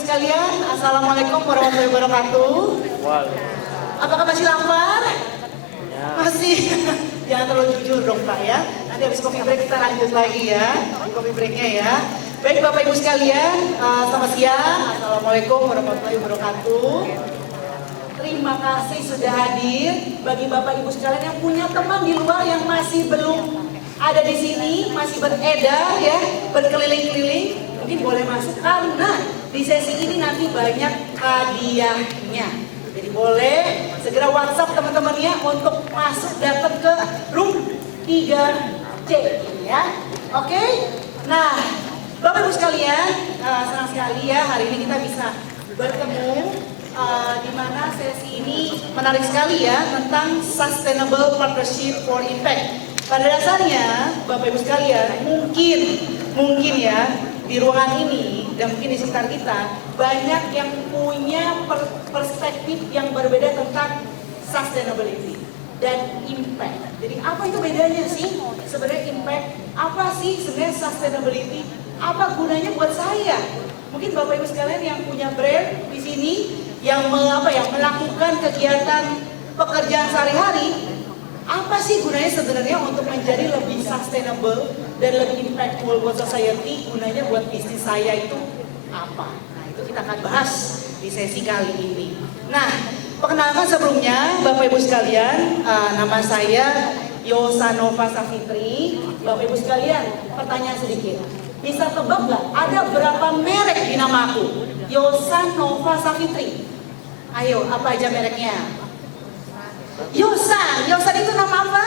sekalian, Assalamualaikum warahmatullahi wabarakatuh. Apakah masih lapar? Ya. Masih. Jangan terlalu jujur dong Pak ya. Nanti habis coffee break kita lanjut lagi ya. Di coffee breaknya ya. Baik Bapak Ibu sekalian, selamat siang. Assalamualaikum warahmatullahi wabarakatuh. Terima kasih sudah hadir. Bagi Bapak Ibu sekalian yang punya teman di luar yang masih belum ada di sini, masih beredar ya, berkeliling-keliling, mungkin boleh masuk karena di sesi ini nanti banyak hadiahnya. Jadi boleh segera WhatsApp teman-temannya untuk masuk datang ke room 3C ya. Oke? Nah, Bapak Ibu sekalian, senang sekali ya hari ini kita bisa bertemu di mana sesi ini menarik sekali ya tentang Sustainable Partnership for Impact. Pada dasarnya, Bapak Ibu sekalian, mungkin ya di ruangan ini dan mungkin di sekitar kita banyak yang punya perspektif yang berbeda tentang sustainability dan impact. Jadi apa itu bedanya sih sebenarnya impact? Apa sih sebenarnya sustainability? Apa gunanya buat saya? Mungkin Bapak Ibu sekalian yang punya brand di sini yang melakukan kegiatan pekerjaan sehari-hari, apa sih gunanya sebenarnya untuk menjadi lebih sustainable dan lebih impactful buat society? Gunanya buat bisnis saya itu apa? Nah itu kita akan bahas di sesi kali ini. Nah perkenalkan sebelumnya Bapak Ibu sekalian, nama saya Yosanova Safitri. Bapak Ibu sekalian, pertanyaan sedikit. Bisa tebak nggak ada berapa merek di nama aku? Yosanova Safitri. Ayo, apa aja mereknya? Yosan itu nama apa?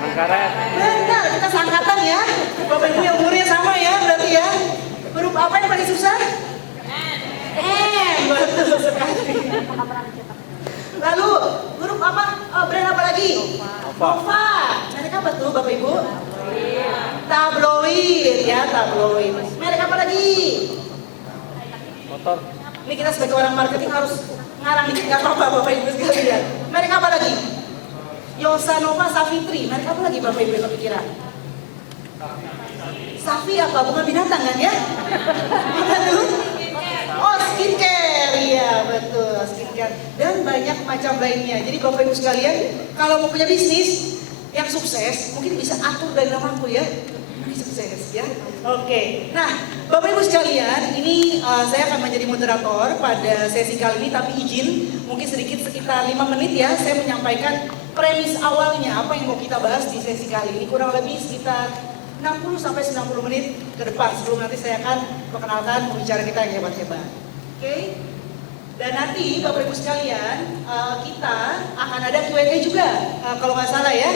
Angkara. Benar, kita seangkatan ya. Bapak Ibu yang umurnya sama ya, berarti ya. Huruf apa yang paling susah? N. Betul sekali. Lalu, huruf apa? Brand apa lagi? Nova. Merek apa tuh Bapak Ibu? Tabloid ya, tabloid. Merek apa lagi? Motor. Ini kita sebagai orang marketing harus ngarang dikit, nggak apa-apa Bapak Ibu sekalian. Merek apa lagi? Yosanova Safitri. Merek apa lagi Bapak Ibu yang kepikiran? Safi apa? Bukan binatang kan ya? Apa tuh? Oh skincare, iya betul skincare. Dan banyak macam lainnya. Jadi Bapak Ibu sekalian, kalau mau punya bisnis yang sukses, mungkin bisa atur dari namaku ya. Sukses ya. Oke. Nah, Bapak Ibu sekalian, ini saya akan menjadi moderator pada sesi kali ini, tapi izin mungkin sedikit sekitar 5 menit ya, saya menyampaikan premis awalnya apa yang mau kita bahas di sesi kali ini, kurang lebih sekitar 60 sampai 90 menit ke depan sebelum nanti saya akan perkenalkan pembicara kita yang hebat-hebat. Oke. Dan nanti Bapak Ibu sekalian, kita akan ada Q&A juga kalau nggak salah ya.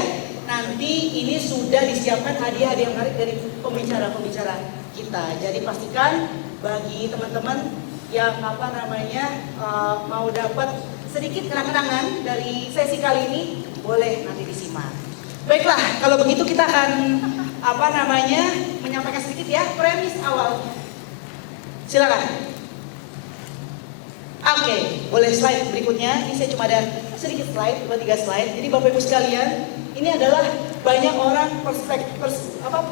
Nanti ini sudah disiapkan hadiah-hadiah menarik dari pembicara-pembicara kita. Jadi pastikan bagi teman-teman yang mau dapat sedikit kenang-kenangan dari sesi kali ini, boleh nanti disimak. Baiklah, kalau begitu kita akan menyampaikan sedikit ya premis awal. Silakan. Oke, boleh slide berikutnya. Ini saya cuma ada sedikit slide, 2-3 slide. Jadi Bapak Ibu sekalian, ini adalah banyak orang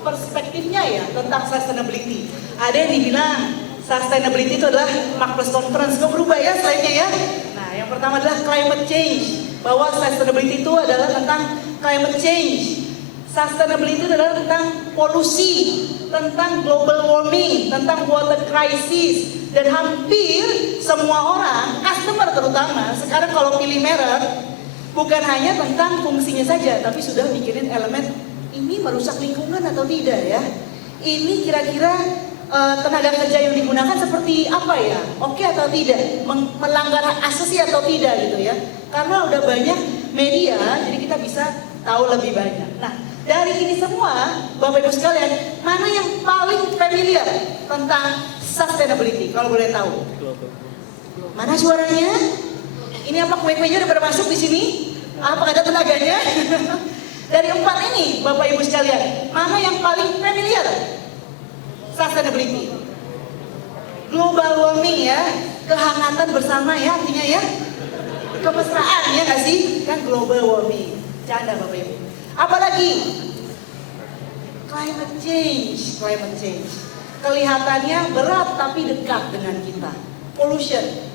perspektifnya ya tentang sustainability. Ada yang dibilang sustainability itu adalah Mark plus Conference. Kok berubah ya slide-nya ya? Nah, yang pertama adalah climate change. Bahwa sustainability itu adalah tentang climate change. Sustainability itu adalah tentang polusi, tentang global warming, tentang water crisis. Dan hampir semua orang, customer terutama, sekarang kalau pilih merek, bukan hanya tentang fungsinya saja, tapi sudah mikirin elemen ini merusak lingkungan atau tidak ya. Ini kira-kira tenaga kerja yang digunakan seperti apa ya? Oke atau tidak? Melanggar hak asasi atau tidak gitu ya. Karena udah banyak media, jadi kita bisa tahu lebih banyak. Nah, dari ini semua, Bapak Ibu sekalian, mana yang paling familiar tentang sustainability? Kalau boleh tahu. Mana suaranya? Ini apa kue-kuenya udah pada masuk di sini? Apa ada tenaganya? Dari 4 ini, Bapak Ibu sekalian, mana yang paling familiar? Sustainability. Global warming ya, kehangatan bersama ya artinya ya. Kemesraan ya nggak sih? Kan global warming. Canda Bapak Ibu. Apalagi? Climate change. Kelihatannya berat tapi dekat dengan kita. pollution.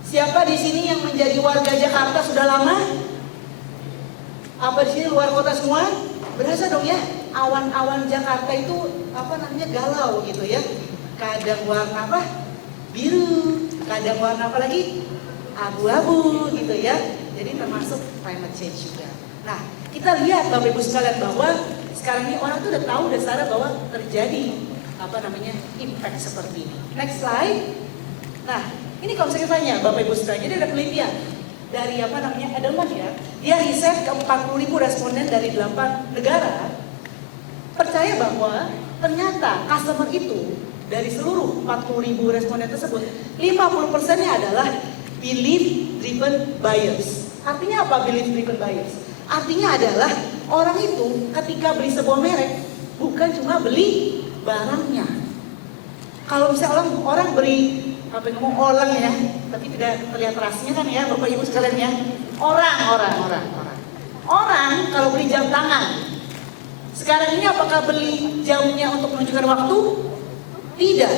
Siapa di sini yang menjadi warga Jakarta sudah lama? Apa di sini luar kota semua? Berasa dong ya, awan-awan Jakarta itu galau gitu ya. Kadang warna apa? Biru, kadang warna apa lagi? Abu-abu gitu ya. Jadi termasuk climate change juga. Nah, kita lihat Bapak Ibu sekalian bahwa sekarang ini orang tuh udah tahu, udah sadar bahwa terjadi impact seperti ini. Next slide. Nah, ini kalau saya tanya Bapak Ibu sekalian, jadi ada penelitian dari Edelman ya. Dia riset ke 40.000 responden dari 8 negara. Percaya bahwa ternyata customer itu dari seluruh 40.000 responden tersebut, 50%-nya adalah belief driven buyers. Artinya apa belief driven buyers? Artinya adalah orang itu ketika beli sebuah merek bukan cuma beli barangnya. Kalau misalnya orang beli orang ya, tapi tidak terlihat rasnya kan ya Bapak Ibu sekalian ya. Orang kalau beli jam tangan, sekarang ini apakah beli jamnya untuk menunjukkan waktu? Tidak.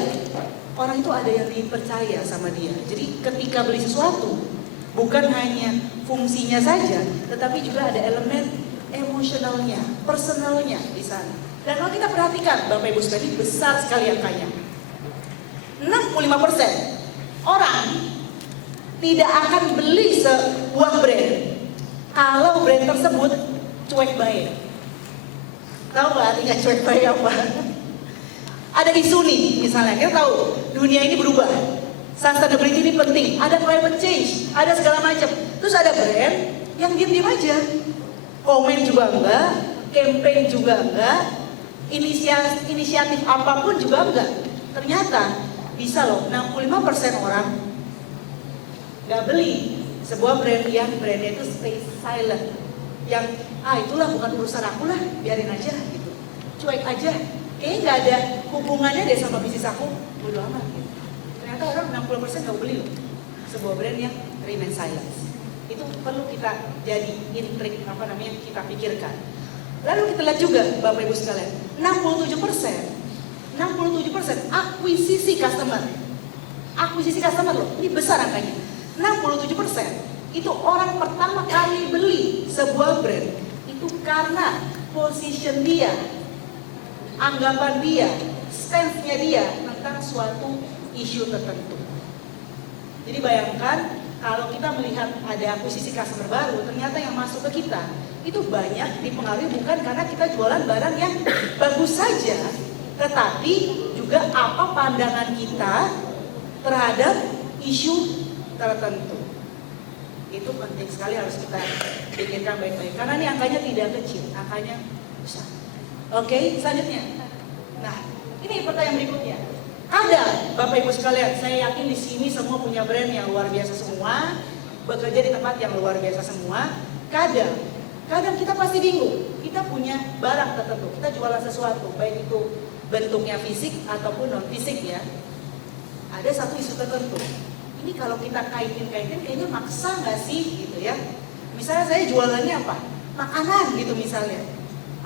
Orang itu ada yang dipercaya sama dia. Jadi ketika beli sesuatu, bukan hanya fungsinya saja, tetapi juga ada elemen emosionalnya, personalnya di sana. Dan kalau kita perhatikan, Bapak Ibu sekalian, besar sekali angkanya. 65% orang tidak akan beli sebuah brand kalau brand tersebut cuek baik. Tahu nggak artinya cuek baik apa? Ada isu nih, misalnya kita tahu dunia ini berubah, sustainability ini penting, ada climate change, ada segala macam. Terus ada brand yang diam-diam aja, komen juga enggak, campaign juga enggak, inisiatif apapun juga enggak. Ternyata bisa loh, 65% orang nggak beli sebuah brand yang brandnya itu stay silent, yang itulah bukan urusan aku lah, biarin aja gitu, cuek aja, kayaknya nggak ada hubungannya deh sama bisnis aku, bodo amat gitu. Ternyata orang 60% nggak beli loh sebuah brand yang remain silent. Itu perlu kita jadi intrik kita pikirkan. Lalu kita lihat juga Bapak Ibu sekalian, 67% akuisisi customer loh, ini besar angkanya. 67% itu orang pertama kali beli sebuah brand itu karena position dia, anggapan dia, stance-nya dia tentang suatu isu tertentu. Jadi bayangkan kalau kita melihat ada akuisisi customer baru, ternyata yang masuk ke kita itu banyak dipengaruhi bukan karena kita jualan barang yang bagus saja, tetapi juga apa pandangan kita terhadap isu tertentu. Itu penting sekali, harus kita pikirkan baik-baik karena ini angkanya tidak kecil, angkanya besar. Oke, selanjutnya. Nah, ini pertanyaan berikutnya. Ada Bapak Ibu sekalian, saya yakin di sini semua punya brand yang luar biasa semua, bekerja di tempat yang luar biasa semua. Kadang kita pasti bingung. Kita punya barang tertentu, kita jualan sesuatu, baik itu bentuknya fisik ataupun non fisik ya. Ada satu isu tertentu. Ini kalau kita kaitin kayaknya maksa nggak sih gitu ya. Misalnya saya jualannya apa? Makanan gitu misalnya.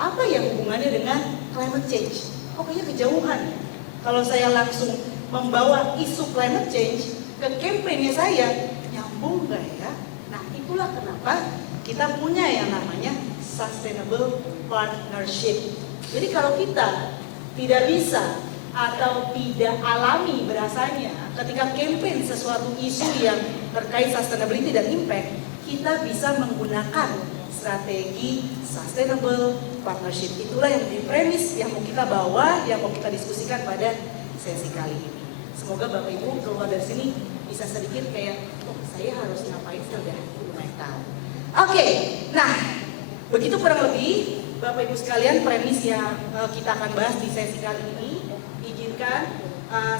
Apa yang hubungannya dengan climate change? Oh kayaknya kejauhan. Kalau saya langsung membawa isu climate change ke kampanye saya, nyambung nggak ya? Nah itulah kenapa kita punya yang namanya sustainable partnership. Jadi kalau kita tidak bisa atau tidak alami berasanya ketika campaign sesuatu isu yang terkait sustainability dan impact, kita bisa menggunakan strategi sustainable partnership. Itulah yang menjadi premis yang mau kita bawa, yang mau kita diskusikan pada sesi kali ini. Semoga Bapak Ibu keluar dari sini bisa sedikit kayak, oh saya harus ngapain, saya udah mulai tahu. Oke, nah begitu kurang lebih Bapak Ibu sekalian premis yang kita akan bahas di sesi kali ini. Izinkan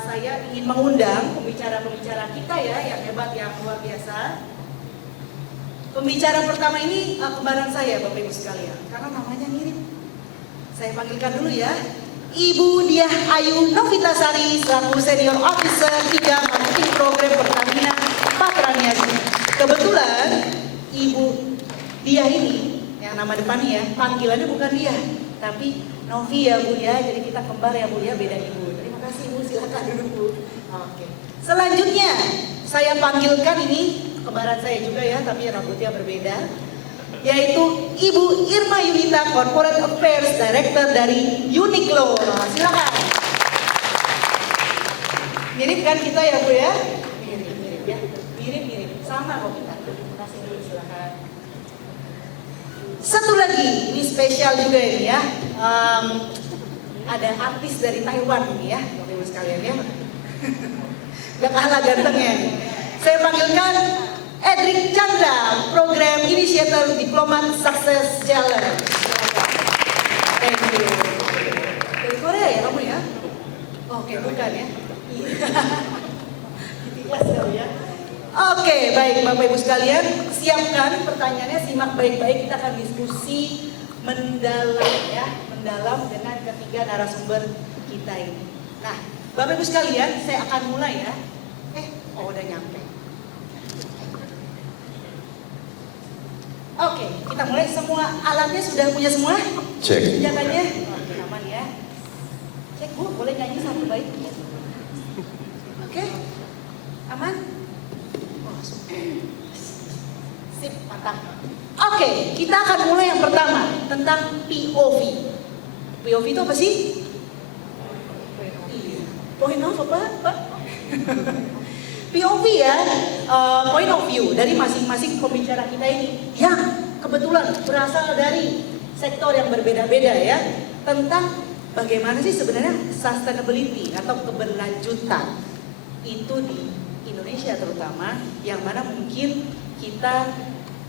saya ingin mengundang pembicara-pembicara kita ya yang hebat, yang luar biasa. Pembicara pertama ini kembaran saya Bapak Ibu sekalian, karena namanya mirip. Saya panggilkan dulu ya, Ibu Diah Ayu Novitasari selaku Senior Officer 3 Marketing Program Pertamina Patraniaga. Kebetulan Ibu Diah ini, yang nama depannya ya, panggilannya bukan Diah, tapi Novi ya Bu ya, jadi kita kembar ya Bu ya, beda Ibu. Terima kasih Bu, silakan duduk Bu. Oke. Selanjutnya, saya panggilkan ini kembaran saya juga ya, tapi rambutnya berbeda. Yaitu Ibu Irma Yunita, Corporate Affairs Director dari Uniqlo. Silakan. Mirip kan kita ya Bu ya? Mirip ya. Mirip. Sama kok kita. Kasih dulu silakan. Satu lagi, ini spesial juga ini ya. Ada artis dari Taiwan ini ya, Bapak Ibu sekalian ya. Gak kalah gantengnya. Saya panggilkan Edric Chandra, Program Initiator Diplomat Success Challenge. Thank you. Dari Korea ya kamu ya? Oke, bukan ya? Iya. Oke, baik Bapak Ibu sekalian, siapkan pertanyaannya, simak baik-baik, kita akan diskusi mendalam ya, mendalam dengan ketiga narasumber kita ini. Nah, Bapak Ibu sekalian, saya akan mulai ya. Udah nyampe. Oke, kita mulai. Semua alatnya sudah punya semua? Cek. Senjatanya? Oke, aman ya. Cek Bu, boleh nyanyi satu baik? Oke, aman? Sip, mantap. Oke, kita akan mulai yang pertama tentang POV. POV itu apa sih? Point of apa, Pak? POV ya, point of view dari masing-masing pembicara kita ini yang kebetulan berasal dari sektor yang berbeda-beda ya, tentang bagaimana sih sebenarnya sustainability atau keberlanjutan itu di Indonesia terutama, yang mana mungkin kita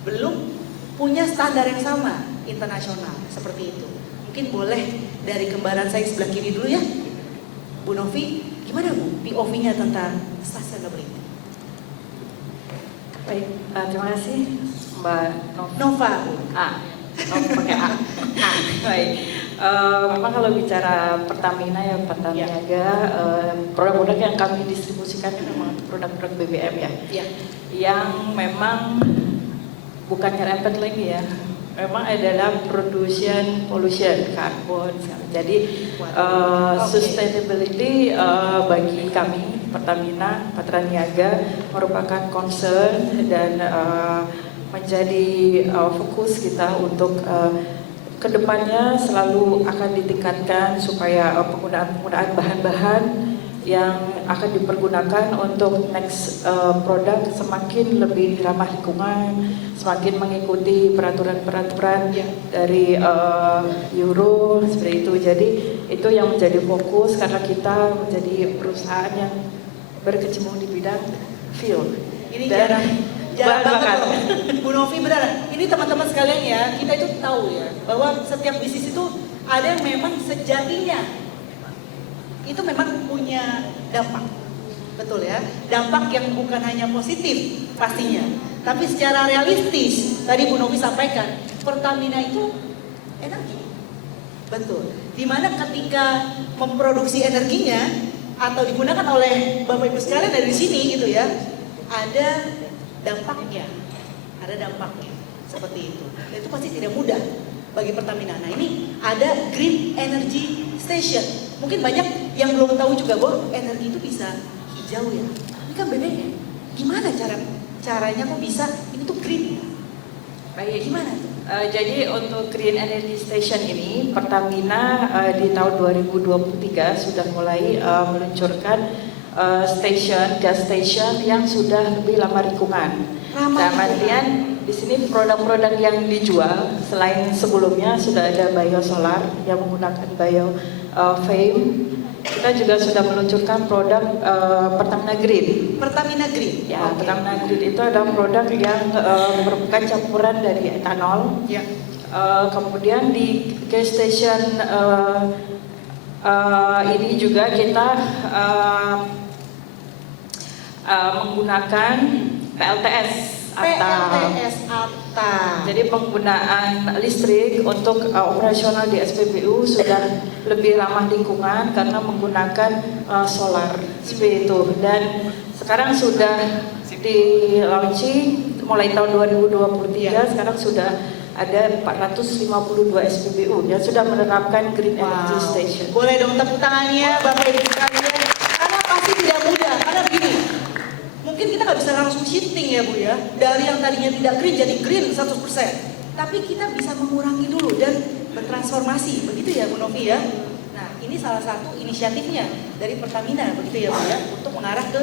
belum punya standar yang sama internasional seperti itu. Mungkin boleh dari kembaran saya sebelah kiri dulu ya, Bu Novi, gimana Bu POV-nya tentang sustainability? Baik, terima kasih Mbak Nova. Pakai A. Baik. Memang kalau bicara Pertamina ya, Pertamina produk-produk yang kami distribusikan itu memang produk-produk BBM ya. Iya. Yang memang bukan nyerempet lagi ya. Memang adalah production pollution karbon. Jadi sustainability bagi kami Pertamina Patraniaga merupakan concern dan menjadi fokus kita untuk kedepannya selalu akan ditingkatkan supaya penggunaan bahan-bahan yang akan dipergunakan untuk next produk semakin lebih ramah lingkungan, semakin mengikuti peraturan-peraturan dari Euro seperti itu. Jadi itu yang menjadi fokus karena kita menjadi perusahaan yang berkecimpung di bidang fuel. Ini dan jarang banget loh. Bu Novi benar. Ini teman-teman sekalian ya, kita itu tahu ya bahwa setiap bisnis itu ada yang memang sejatinya itu memang punya dampak, betul ya, dampak yang bukan hanya positif pastinya, tapi secara realistis tadi Bu Novi sampaikan Pertamina itu energi, betul, dimana ketika memproduksi energinya atau digunakan oleh Bapak Ibu sekalian dari sini gitu ya, ada dampaknya seperti itu, dan itu pasti tidak mudah bagi Pertamina. Nah ini ada Green Energy Station. Mungkin banyak yang belum tahu juga bahwa energi itu bisa hijau ya. Ini kan bedanya. Gimana caranya kok bisa ini tuh green? Baik, gimana? Jadi untuk Green Energy Station ini Pertamina di tahun 2023 sudah mulai meluncurkan gas station yang sudah lebih ramah lingkungan. Dalam artian di sini produk-produk yang dijual selain sebelumnya sudah ada biosolar yang menggunakan fame. Kita juga sudah meluncurkan produk Pertamina Green. Pertamina Green. Ya, okay. Pertamina Green itu adalah produk yang merupakan campuran dari etanol. Ya. Kemudian di gas station ini juga kita menggunakan PLTS ATA. Jadi penggunaan listrik untuk operasional di SPBU sudah lebih ramah lingkungan karena menggunakan solar seperti itu. Dan sekarang sudah di launching mulai tahun 2023. Sekarang sudah ada 452 SPBU yang sudah menerapkan Green Energy Station. Boleh dong tepuk tangannya Bapak Ibu sekalian. Karena pasti tidak mudah. Karena begini, nggak bisa langsung shifting ya Bu ya, dari yang tadinya tidak green jadi green 100%. Tapi kita bisa mengurangi dulu dan bertransformasi, begitu ya Bu Novi ya. Nah ini salah satu inisiatifnya dari Pertamina, begitu ya Bu ya, untuk mengarah ke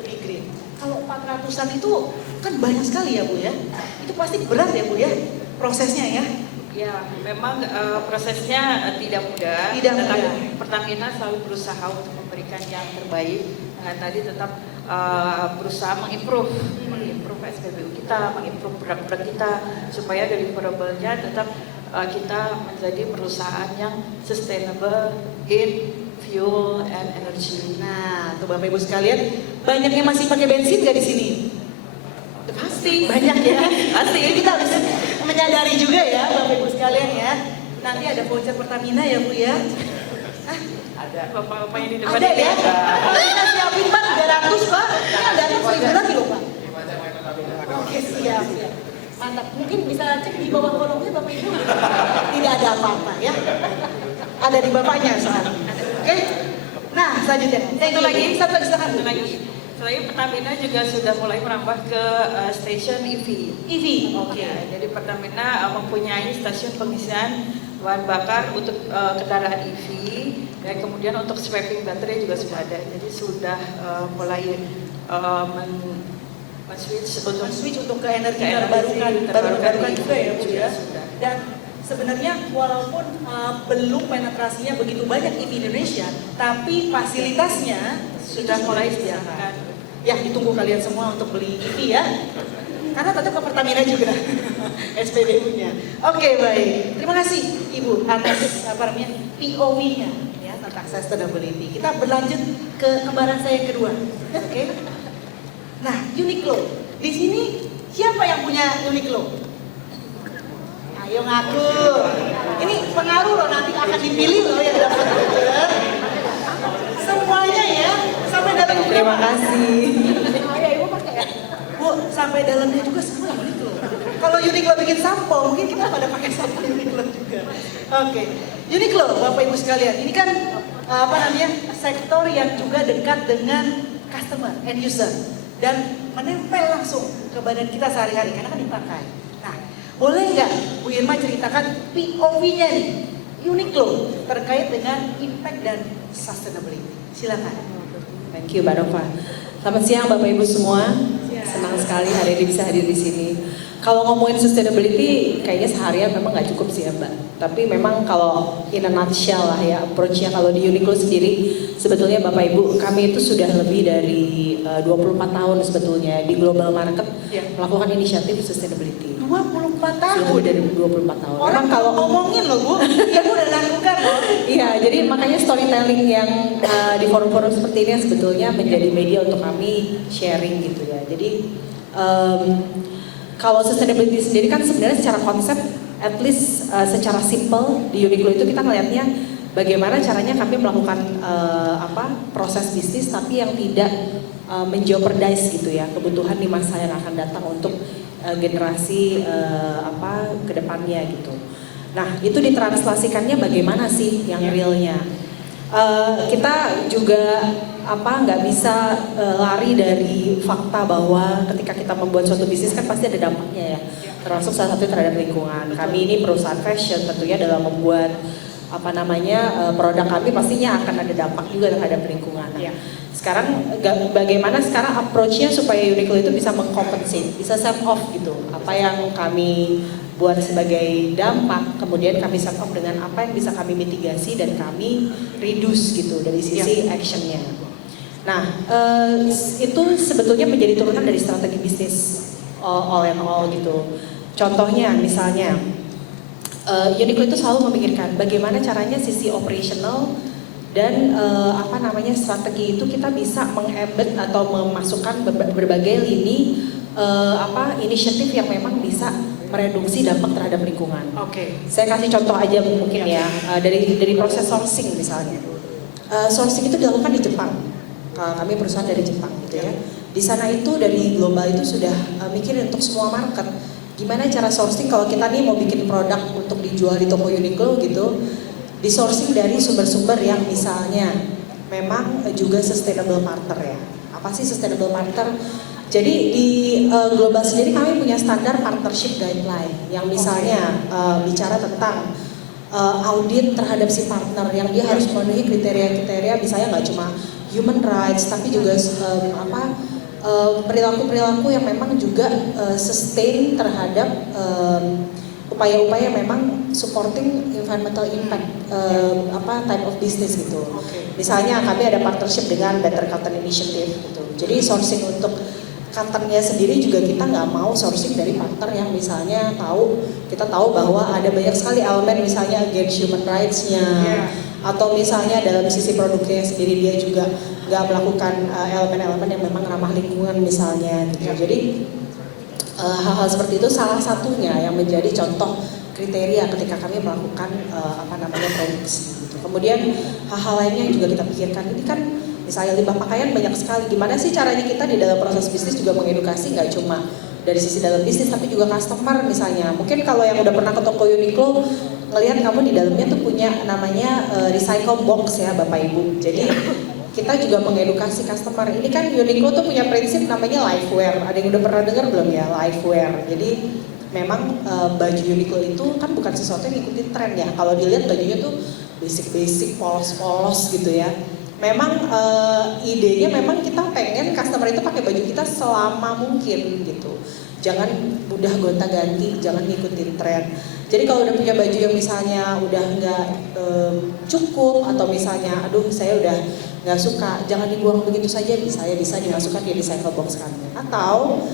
lebih green. Kalau 400-an itu kan banyak sekali ya Bu ya, itu pasti berat ya Bu ya prosesnya ya. Ya, memang prosesnya tidak mudah. Tidak Tetapi mudah. Pertamina selalu berusaha untuk memberikan yang terbaik. Dengan tadi tetap berusaha mengimprove SPBU kita, mengimprove produk-produk kita supaya deliverable-nya tetap kita menjadi perusahaan yang sustainable in fuel and energy. Nah, tuh Bapak Ibu sekalian, banyak yang masih pakai bensin nggak di sini? Pasti Banyak ya. Pasti. Jadi kita harus menyadari juga ya Bapak Ibu sekalian ya. Nanti ada voucher Pertamina ya Bu ya. ada bapak-bapak yang di depan Ada ini ya? Kita siapin Pak 300 Pak. Ini ada 1.000 lagi loh Pak. Oke siap. Mantap. Mungkin bisa cek di bawah kolomnya Bapak Ibu. Tidak ada apa-apa ya. Ada di bapaknya soalnya. Oke. Nah selanjutnya. Satu lagi. Satu lagi silakan. Satu lagi. Selain Pertamina juga sudah mulai merambah ke stasiun EV. EV. Oke. Ya, jadi Pertamina mempunyai stasiun pengisian bahan bakar untuk kendaraan EV dan kemudian untuk swapping baterai juga sudah ada. Jadi sudah mulai switch untuk ke energi terbarukan juga ya Bu ya. Sudah. Dan sebenarnya walaupun belum penetrasinya begitu banyak di Indonesia, tapi fasilitasnya Sudah mulai disediakan. Ya ditunggu kalian semua untuk beli EV ya. Karena tetap ke Pertamina juga SPBU-nya. Oke baik. Terima kasih Ibu atas POV-nya ya tentang sustainability. Kita berlanjut ke kembaran saya yang kedua. Oke. Nah, Uniqlo. Di sini siapa yang punya Uniqlo? Ayo ngaku. Ini pengaruh loh, nanti akan dipilih loh yang dapat voucher. Semuanya ya, sampai dalam. Terima kasih. Bu, sampai dalamnya juga semua Uniqlo. Kalau Uniqlo bikin sampo, mungkin kita pada pakai sampo Uniqlo juga. Oke, Uniqlo, Bapak Ibu sekalian, ini kan sektor yang juga dekat dengan customer, end user, dan menempel langsung ke badan kita sehari-hari karena kan dipakai. Nah, boleh nggak Bu Irma ceritakan POV-nya nih Uniqlo terkait dengan impact dan sustainability? Silakan. Thank you, Mbak Nova. Selamat siang Bapak Ibu semua. Senang sekali hari ini bisa hadir di sini. Kalau ngomongin sustainability, kayaknya seharian memang nggak cukup sih ya Mbak. Tapi memang kalau in a nutshell lah ya, approach-nya kalau di Uniqlo sendiri, sebetulnya Bapak Ibu, kami itu sudah lebih dari 24 tahun sebetulnya di global market melakukan inisiatif sustainability. 24 tahun? Sudah dari 24 tahun. Orang kalau ngomongin loh Bu, ya Bu udah lakukan loh. Iya, jadi makanya storytelling yang di forum-forum seperti ini yang sebetulnya menjadi media untuk kami sharing gitu ya. Jadi kalau sustainability sendiri kan sebenarnya secara konsep, at least secara simple di Uniqlo itu kita ngelihatnya bagaimana caranya kami melakukan proses bisnis tapi yang tidak menjeopardize gitu ya kebutuhan di masa yang akan datang untuk generasi kedepannya gitu. Nah itu ditranslasikannya bagaimana sih yang realnya? Kita juga nggak bisa lari dari fakta bahwa ketika kita membuat suatu bisnis kan pasti ada dampaknya ya, termasuk salah satu terhadap lingkungan. Kami ini perusahaan fashion, tentunya dalam membuat produk kami pastinya akan ada dampak juga terhadap lingkungan. Nah, sekarang bagaimana sekarang approach-nya supaya Uniqlo itu bisa mengcompensate, bisa save off gitu apa yang kami buat sebagai dampak, kemudian kami save off dengan apa yang bisa kami mitigasi dan kami reduce gitu dari sisi actionnya. Nah itu sebetulnya menjadi turunan dari strategi bisnis all in all gitu. Contohnya misalnya Uniqlo itu selalu memikirkan bagaimana caranya sisi operational dan strategi itu kita bisa meng-embed atau memasukkan berbagai lini inisiatif yang memang bisa mereduksi dampak terhadap lingkungan. Oke. Saya kasih contoh aja mungkin ya dari proses sourcing misalnya. Sourcing itu dilakukan di Jepang. Kami perusahaan dari Jepang gitu ya. Di sana itu dari global itu sudah mikirin untuk semua market. Gimana cara sourcing kalau kita nih mau bikin produk untuk dijual di toko Uniqlo gitu, di sourcing dari sumber-sumber yang misalnya memang juga sustainable partner ya. Apa sih sustainable partner? Jadi di Global sendiri kami punya standar partnership guideline yang misalnya bicara tentang audit terhadap si partner yang dia harus memenuhi kriteria-kriteria, misalnya nggak cuma human rights tapi juga perilaku-perilaku yang memang juga sustain terhadap upaya-upaya memang supporting environmental impact type of business gitu. Misalnya kami ada partnership dengan Better Cotton Initiative gitu. Jadi sourcing untuk cottonnya sendiri juga kita nggak mau sourcing dari partner yang misalnya kita tahu bahwa ada banyak sekali elemen misalnya against human rights-nya, atau misalnya dalam sisi produknya sendiri dia juga nggak melakukan elemen-elemen yang memang ramah lingkungan misalnya gitu. Jadi hal-hal seperti itu salah satunya yang menjadi contoh kriteria ketika kami melakukan produksi gitu. Kemudian hal-hal lainnya yang juga kita pikirkan, ini kan misalnya limbah pakaian banyak sekali. Gimana sih caranya kita di dalam proses bisnis juga mengedukasi, nggak cuma dari sisi dalam bisnis tapi juga customer misalnya. Mungkin kalau yang udah pernah ke toko Uniqlo ngelihat kamu di dalamnya tuh punya namanya recycle box ya Bapak Ibu. Jadi kita juga mengedukasi customer. Ini kan Uniqlo tuh punya prinsip namanya life wear. Ada yang udah pernah dengar belum ya life wear? Jadi memang baju Uniqlo itu kan bukan sesuatu yang ngikutin tren ya. Kalau dilihat bajunya tuh basic-basic, polos-polos gitu ya. Memang idenya memang kita pengen customer itu pakai baju kita selama mungkin gitu. Jangan mudah gonta-ganti, jangan ngikutin tren. Jadi kalau udah punya baju yang misalnya udah nggak cukup atau misalnya aduh saya udah nggak suka, jangan dibuang begitu saja, bisa dimasukkan di recycle box kami. Atau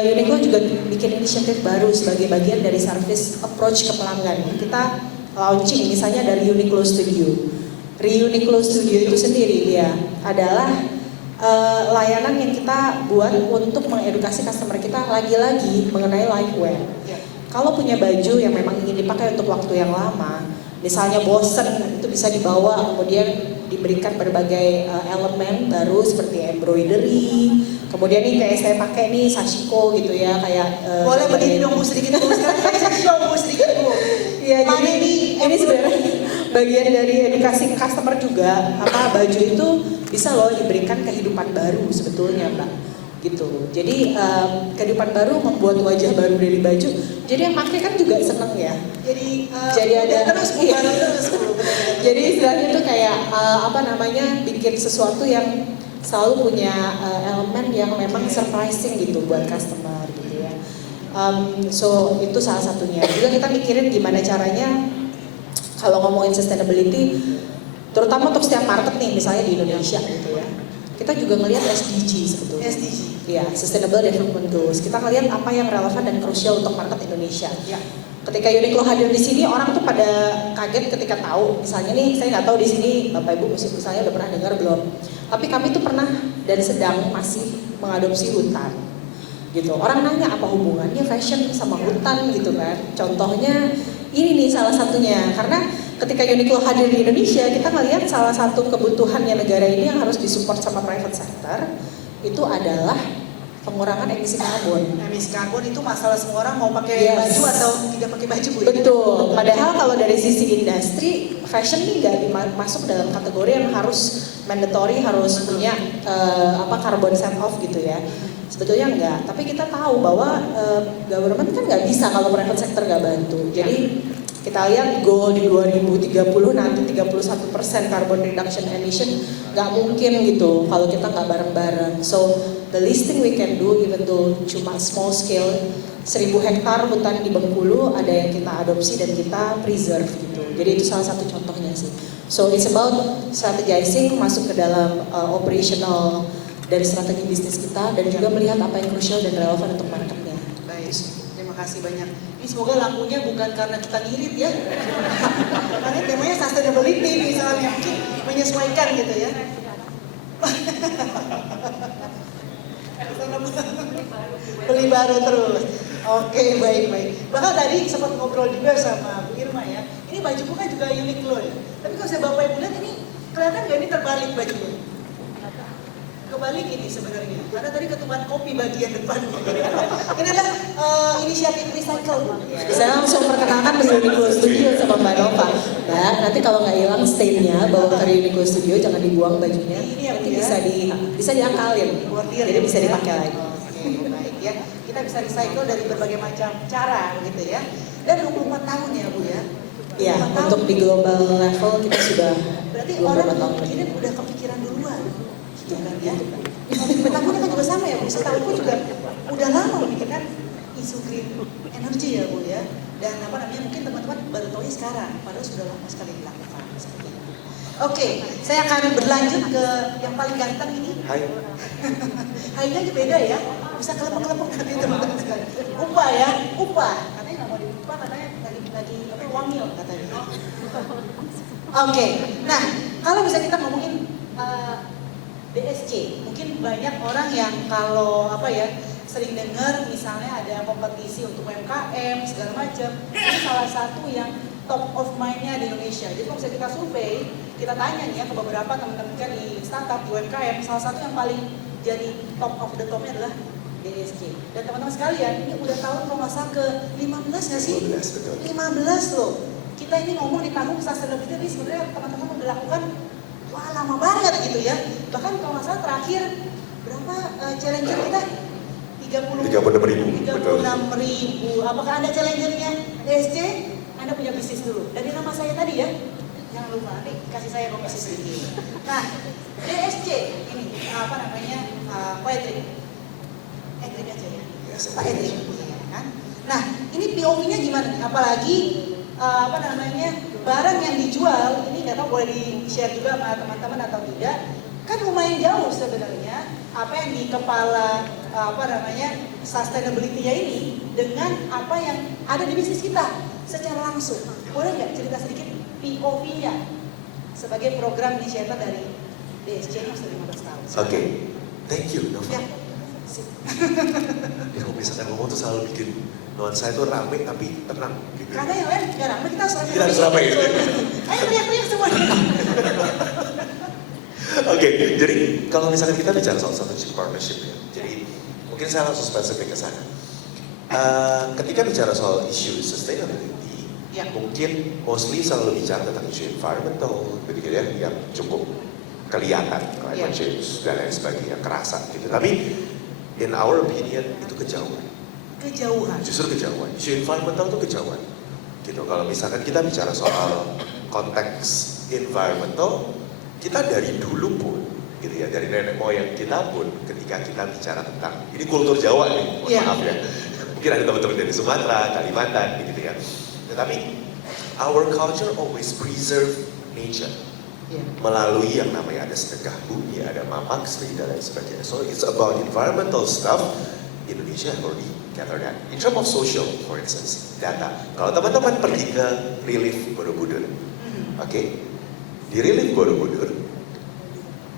Uniqlo juga bikin inisiatif baru sebagai bagian dari service approach ke pelanggan. Kita launching misalnya dari Uniqlo Studio. Uniqlo Studio itu sendiri dia adalah layanan yang kita buat untuk mengedukasi customer kita lagi-lagi mengenai life wear. Kalau punya baju yang memang ingin dipakai untuk waktu yang lama, misalnya bosen, itu bisa dibawa kemudian diberikan berbagai elemen baru seperti embroidery. Kemudian nih kayak saya pakai nih sashiko gitu ya, kayak boleh berdiri dong Bu sedikit Bu, sekarang saya show Bu sedikit Bu. Iya, jadi ini sebenarnya bagian dari edukasi customer juga, baju itu bisa loh diberikan kehidupan baru sebetulnya Mbak, gitu. Jadi kehidupan baru membuat wajah baru dari baju, jadi yang pakai kan juga seneng ya. Jadi ada terus Bu, terus Bu. Jadi istilahnya itu kayak bikin sesuatu yang selalu punya elemen yang memang surprising gitu buat customer gitu ya. So itu salah satunya. Juga kita mikirin gimana caranya kalau ngomongin sustainability, terutama untuk setiap market nih, misalnya di Indonesia gitu ya. Kita juga ngelihat SDG sebetulnya. SDG. Ya, Sustainable Development Goals. Kita ngelihat apa yang relevan dan krusial untuk market Indonesia. Ya. Ketika Uniqlo hadir di sini, orang tuh pada kaget ketika tahu. Misalnya nih, saya nggak tahu di sini Bapak Ibu misalnya udah pernah dengar belum. Tapi kami tuh pernah dan sedang masih mengadopsi hutan. Gitu. Orang nanya apa hubungannya fashion sama hutan gitu kan. Contohnya ini nih salah satunya, karena ketika Uniqlo hadir di Indonesia, kita melihat salah satu kebutuhannya negara ini yang harus disupport sama private sector itu adalah pengurangan emisi karbon. Emisi karbon itu masalah semua orang mau pakai baju atau tidak pakai baju Bu. Betul. Padahal kalau dari sisi industri, fashion ini nggak masuk dalam kategori yang harus mandatory harus punya carbon set off gitu ya. Sebetulnya enggak, tapi kita tahu bahwa government kan nggak bisa kalau private sector nggak bantu. Jadi kita lihat goal di 2030 nanti 31% carbon reduction emission nggak mungkin gitu kalau kita nggak bareng-bareng. So the least thing we can do, even though cuma small scale, 1000 hektar hutan di Bengkulu ada yang kita adopsi dan kita preserve gitu. Jadi itu salah satu contohnya sih. So it's about strategizing masuk ke dalam operational dari strategi bisnis kita dan juga melihat apa yang krusial dan relevan untuk marketnya. Baik, terima kasih banyak. Ini semoga lampunya bukan karena kita ngirit ya. Karena temanya sustainability misalnya, mungkin menyesuaikan gitu ya. Beli baru terus. Oke, baik. Bahkan tadi sempat ngobrol juga sama Bu Irma ya. Ini bajuku kan juga Uniqlo ya. Tapi kalau saya Bapak Ibu lihat ini kelihatan nggak ini terbalik bajunya? kebalik ini sebenarnya. Karena tadi ketuban kopi bagian depan. Ini adalah inisiatif recycle. Saya langsung perkenalkan ke Uniqlo Studio sama Mbak Nova. Mbak, nanti kalau nggak hilang stain-nya bawa ke Uniqlo Studio, jangan dibuang bajunya. Ini ya, Bu, Nanti ya? bisa diakalin. Jadi bisa dipakai lagi. Oke, baik ya. Kita bisa recycle dari berbagai macam cara gitu ya. Dan 24 tahun ya Bu ya. Ya, 24 tahun. untuk di global level kita sudah Berarti 24 orang tahun. mungkin udah kepikiran duluan. Gitu kan ya. Petahun kan juga sama ya Bu. Setahun pun juga udah lama memikirkan isu green energy ya Bu ya. Dan apa namanya mungkin teman-teman baru tahu sekarang. Padahal sudah lama sekali dilakukan. Seperti itu. Oke, saya akan berlanjut ke yang paling ganteng ini. Hai. Hainya aja beda ya. Bisa kelepek-kelepek nanti teman-teman sekali. Upah ya, upah. Katanya nggak mau diupah, katanya lagi apa wamil katanya. Oke, nah kalau bisa kita ngomongin DSC, mungkin banyak orang yang kalau apa ya sering dengar misalnya ada kompetisi untuk UMKM segala macam, ini salah satu yang top of mind-nya di Indonesia. Jadi kalau bisa kita survei, kita tanya nih ya ke beberapa teman-teman kan di startup di UMKM, salah satu yang paling jadi top of the top-nya adalah DSC. Dan teman-teman sekalian, ini udah tahun kalau nggak salah ke 15 nggak sih? 15, betul. 15 loh. Kita ini ngomong di panggung sustainability, tapi sebenarnya teman-teman udah lakukan wah lama banget gitu ya. Bahkan kalau nggak salah terakhir berapa challenger kita? 36.000, betul. 36.000. Apakah Anda challengernya DSC? Anda punya bisnis dulu. Dari nama saya tadi ya. Jangan lupa nanti kasih saya komisi sedikit. Nah, DSC ini apa namanya? Pak Edric. Edric aja ya. Pak Edric. Kan? Nah, ini POV-nya gimana nih? Apalagi apa namanya? Barang yang dijual ini nggak tahu boleh di-share juga sama teman-teman atau tidak. Kan lumayan jauh sebenarnya apa yang di kepala apa namanya sustainability-nya ini dengan apa yang ada di bisnis kita secara langsung. Boleh nggak cerita sedikit POV-nya sebagai program inisiator dari DSC yang sudah 15 tahun? Oke, thank you Nova. Ya. Ya, kalau misalkan ngomong tuh selalu bikin nuansa itu rame tapi tenang gitu. Karena yang lain nggak ramai, kita harus ramai. Kita harus ramai, gitu. Ayo teriak-teriak semuanya. Oke, jadi kalau misalkan kita bicara soal strategic partnership ya, jadi mungkin saya langsung spesifik ke sana. Ketika bicara soal isu sustainability, Ya. mungkin mostly selalu bicara tentang isu environmental, begitu ya, yang cukup kelihatan, climate change dan lain sebagainya, kerasa gitu. Tapi in our opinion itu kejauhan. Kejauhan. Justru kejauhan. Isu environmental itu kejauhan. Gitu. Kalau misalkan kita bicara soal konteks environmental, kita dari dulu pun, gitu ya, dari nenek moyang kita pun, ketika kita bicara tentang ini kultur Jawa nih, mohon maaf ya. Mungkin ada teman-teman dari Sumatera, Kalimantan, gitu ya. Tetapi our culture always preserve nature melalui yang namanya ada sedekah bumi, ada mapak sri dan lain sebagainya. So it's about environmental stuff. Indonesia already gather that. In terms of social, for instance, data. Kalau teman-teman pergi ke Relief Borobudur, oke, di Relief Borobudur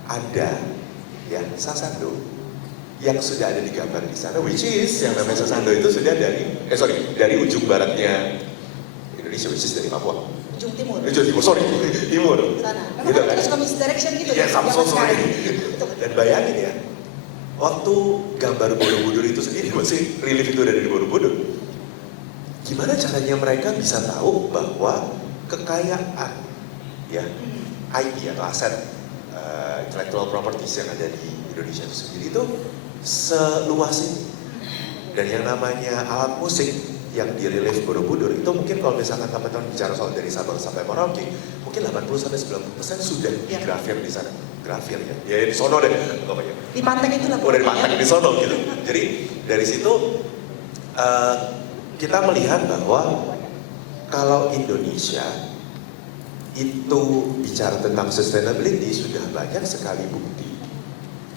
ada ya Sasando yang sudah ada digambar di sana, which is yang namanya Sasando itu sudah dari ujung baratnya Indonesia, which is dari Papua. Ujung timur. Ujung timur, sorry, timur. Sana. Gitu Memang kan? kita suka misdirection gitu. Yes, I'm so zaman sorry. sekarang. Dan bayangin ya, waktu gambar Borobudur itu sendiri, masih Relief itu ada di Borobudur. Gimana caranya mereka bisa tahu bahwa kekayaan, ya, IP atau aset intellectual properties yang ada di Indonesia itu sendiri itu seluas ini. Dan yang namanya alat musik yang di Relief Borobudur itu mungkin kalau misalkan teman-teman bicara soal dari Sabang sampai Merauke, mungkin 80-90% sudah digrafir di sana. Grafir ya, ya di sono deh, pokoknya. Di Panteng itu lah. Oh dari Panteng di sono gitu. Jadi dari situ kita melihat bahwa kalau Indonesia itu bicara tentang sustainability sudah banyak sekali bukti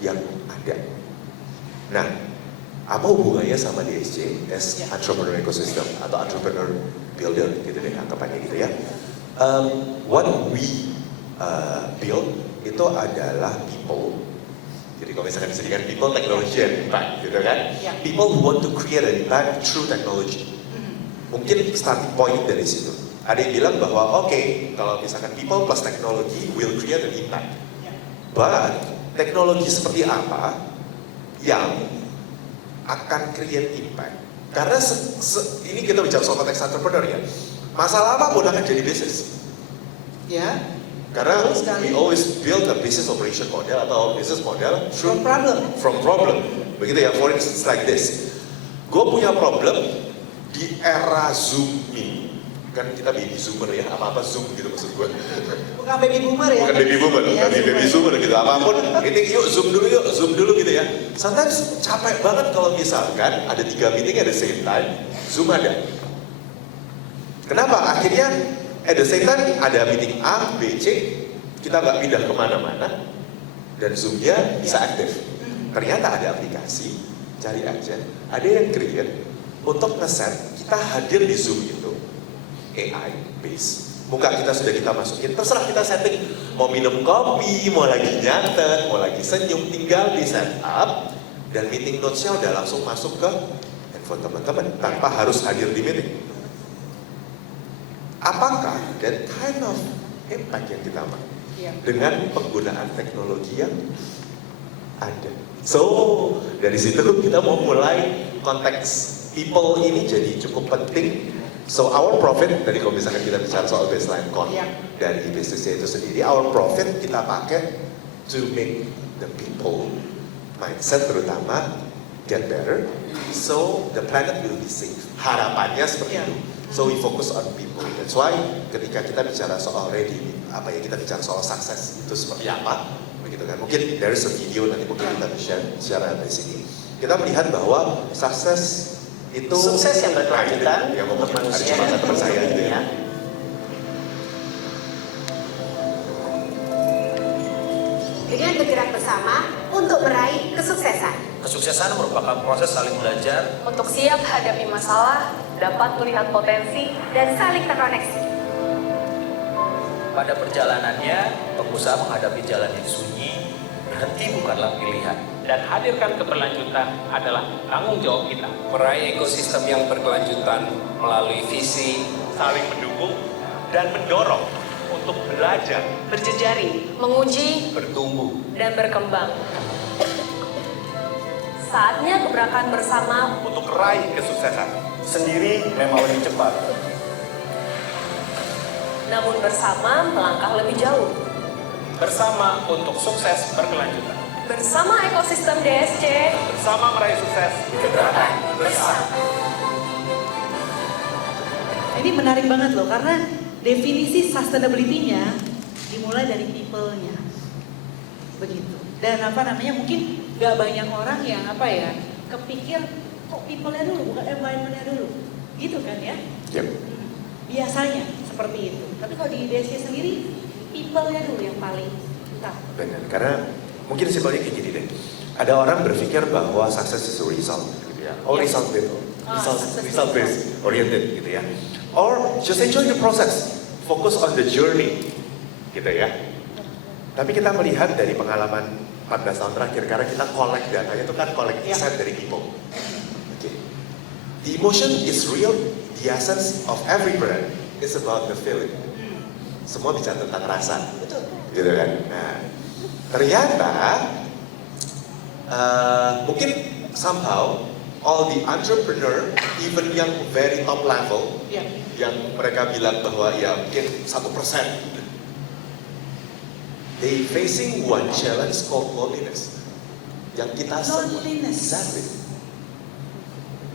yang ada. Nah, apa hubungannya sama DSC as entrepreneur ecosystem atau entrepreneur builder gitu deh anggapannya gitu ya. What we build itu adalah people. Jadi kalau misalkan disediakan people, technology and impact gitu kan. People who want to create an impact through technology. Mungkin starting point dari situ. Ada yang bilang bahwa oke, kalau misalkan people plus technology will create an impact. But teknologi seperti apa yang akan create impact. Karena ini kita bicara soal konteks entrepreneur ya, masalah apapun akan jadi bisnis. Ya. Karena Betul sekali. we always build a business operation model atau business model From problem. from problem. Begitu ya, for instance like this. Gue punya problem di era Zoom ini. Kan kita baby zoomer ya, apa-apa Zoom gitu maksud gue. Bukan baby boomer ya. Bukan baby boomer, Ya, tapi baby zoomer gitu. Apapun, ini yuk Zoom dulu gitu ya. Sometimes capek banget kalau misalkan ada 3 meeting at the same time, Zoom ada. Kenapa? Akhirnya at the same time ada meeting A, B, C, kita nggak pindah kemana-mana, dan Zoom-nya bisa aktif. Ternyata ada aplikasi, cari aja, ada yang create untuk nge-set kita hadir di Zoom itu AI base. Muka kita sudah kita masukin, terserah kita setting mau minum kopi, mau lagi nyatet, mau lagi senyum, tinggal di set up dan meeting notes-nya udah langsung masuk ke handphone teman-teman tanpa harus hadir di meeting. Apakah that kind of impact yang kita mau dengan penggunaan teknologi yang ada? So dari situ kita mau mulai konteks people ini jadi cukup penting. So our profit, dari kalau misalkan kita bicara soal baseline cost dari bisnisnya itu sendiri, our profit kita pakai to make the people mindset terutama get better, so the planet will be safe. Harapannya seperti itu. So we focus on people. That's why ketika kita bicara soal ready, apa ya, kita bicara soal sukses itu seperti apa, begitu kan? Mungkin there is a video nanti mungkin kita bisa share di sini. Kita melihat bahwa sukses itu Sukses yang berkelanjutan yang untuk manusia ada teman saya gitu ya. Dengan bergerak bersama untuk meraih kesuksesan. Kesuksesan merupakan proses saling belajar Untuk siap hadapi masalah, dapat melihat potensi, dan saling terkoneksi. pada perjalanannya. Pengusaha menghadapi jalan yang sunyi, berhenti bukanlah pilihan. Dan hadirkan keberlanjutan adalah tanggung jawab kita. Meraih ekosistem yang berkelanjutan melalui visi, Saling mendukung dan mendorong untuk belajar. Berjejaring, menguji, bertumbuh, dan berkembang. Saatnya gebrakan bersama Untuk raih kesuksesan. sendiri memang lebih cepat. namun bersama melangkah lebih jauh. Bersama untuk sukses berkelanjutan. Bersama ekosistem DSC, Bersama meraih sukses. gebrakan bersama. Ini menarik banget loh, karena definisi sustainability-nya dimulai dari people-nya. Begitu. Dan apa namanya, mungkin gak banyak orang yang apa ya, kepikir kok people-nya dulu, bukan environment-nya dulu. Gitu kan ya? Yep. Biasanya seperti itu. Tapi kalau di DSC sendiri, people-nya dulu yang paling utama. Benar, karena mungkin simpelnya kayak gini deh. Ada orang berpikir bahwa success is a result, gitu ya. Oh, result based, result based oriented, gitu ya. Or just enjoy the process, focus on the journey, gitu ya. Tapi kita melihat dari pengalaman 14 tahun terakhir, karena kita collect datanya itu kan collect insight dari people. Okay. The emotion is real. The essence of every brand is about the feeling. Semua bicara tentang rasa, gitu kan. Nah, ternyata mungkin somehow all the entrepreneur, even yang very top level, yang mereka bilang bahwa ya mungkin 1%, they facing one challenge called loneliness. Yang kita semua, Loneliness. exactly.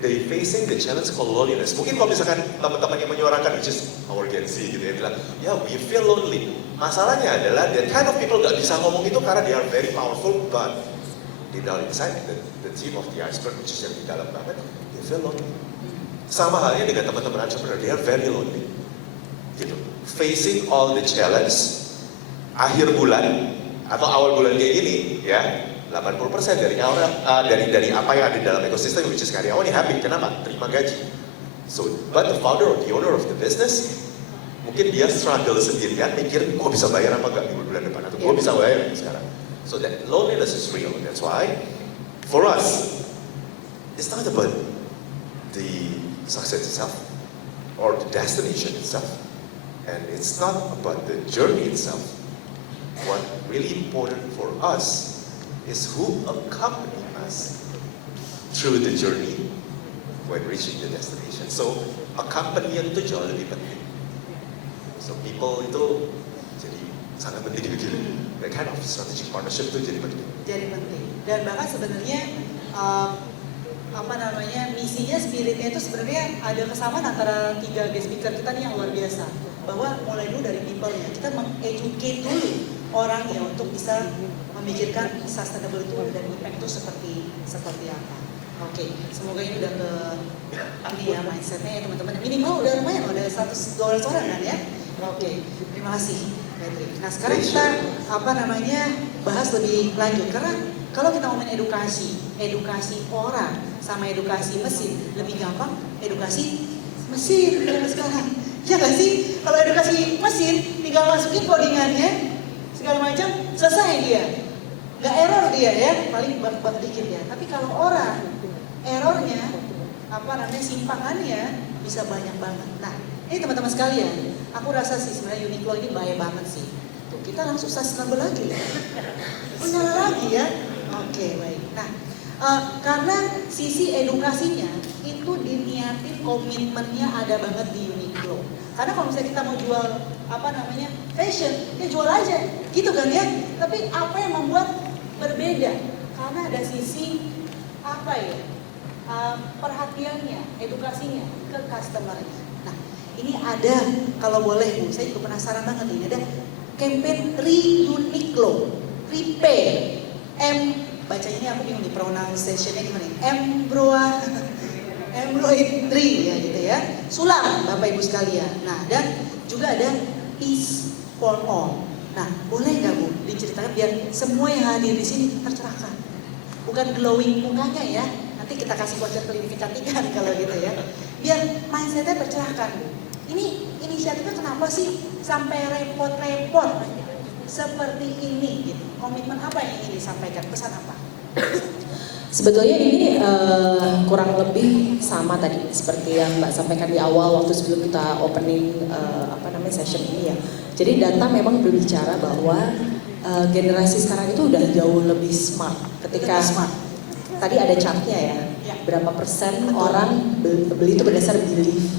They facing the challenge called loneliness. Mungkin kalau misalkan teman-teman yang menyuarakan, which is our Gen Z gitu ya, bilang, ya we feel lonely. Masalahnya adalah that kind of people gak bisa ngomong itu karena they are very powerful, but deep down inside, the tip of the iceberg, which is yang di dalam banget, they feel lonely. Sama halnya dengan teman-teman entrepreneur, they are very lonely. Gitu. Facing all the challenge, akhir bulan atau awal bulan kayak gini, ya 80% dari orang dari apa yang ada di dalam ekosistem, which is karyawan yang happy. Kenapa? Terima gaji. So, but the founder or the owner of the business, mungkin dia struggle sendirian, mikir, gue bisa bayar apa enggak di bulan depan, atau gue bisa bayar sekarang. So that loneliness is real. That's why, for us, it's not about the success itself or the destination itself, and it's not about the journey itself. What really important for us is who accompany us through the journey when reaching the destination. So accompanian itu jauh lebih penting. So people itu jadi sangat penting gitu. That kind of strategic partnership itu jadi penting. Jadi penting. Dan bahkan sebenarnya misinya, spiritnya itu sebenarnya ada kesamaan antara 3 guest speaker kita nih yang luar biasa. Bahwa mulai dulu dari people-nya, kita mengeducate dulu orang ya untuk bisa memikirkan sustainability dan impact itu seperti apa. Oke, semoga ini udah ke mindsetnya ya teman-teman. Minimal udah lumayan, udah $100 orang kan ya. Oke, terima kasih Patrick. Nah sekarang kita bahas lebih lanjut karena kalau kita ngomongin edukasi orang sama edukasi mesin lebih gampang edukasi mesin sekarang. Ya nggak sih? Kalau edukasi mesin tinggal masukin codingannya segala macam selesai dia, nggak error dia ya, paling bug dikit ya. Tapi kalau orang errornya simpangannya bisa banyak banget. Nah ini teman-teman sekalian, aku rasa sih sebenarnya Uniqlo ini bahaya banget sih. Tuh kita langsung sustainable lagi ya. Menyala lagi ya. Oke, baik. Nah, karena sisi edukasinya itu diniatin komitmennya ada banget di Uniqlo. Karena kalau misalnya kita mau jual fashion, ya jual aja, gitu kan ya. Tapi apa yang membuat berbeda? Karena ada sisi perhatiannya, edukasinya ke customer-nya. Nah, ini ada, kalau boleh Bu, saya juga penasaran banget ini ada campaign Re-Uniqlo, Repair. Bacanya ini aku bingung nih pronunciation-nya gimana nih? Embroidery ya gitu ya. Sulam Bapak Ibu sekalian. Nah, dan juga ada Peace for All. Nah, boleh nggak Bu diceritakan biar semua yang hadir di sini tercerahkan. Bukan glowing mukanya ya. Nanti kita kasih voucher klinik kecantikan kalau gitu ya. Biar mindset-nya tercerahkan Bu. Ini inisiatifnya kenapa sih sampai repot-repot seperti ini gitu? Komitmen apa yang ingin disampaikan? Pesan apa? Sebetulnya ini kurang lebih sama tadi seperti yang Mbak sampaikan di awal waktu sebelum kita opening session ini ya. Jadi data memang berbicara bahwa generasi sekarang itu udah jauh lebih smart. Ketika tadi ada chartnya ya, berapa persen orang beli itu berdasar belief,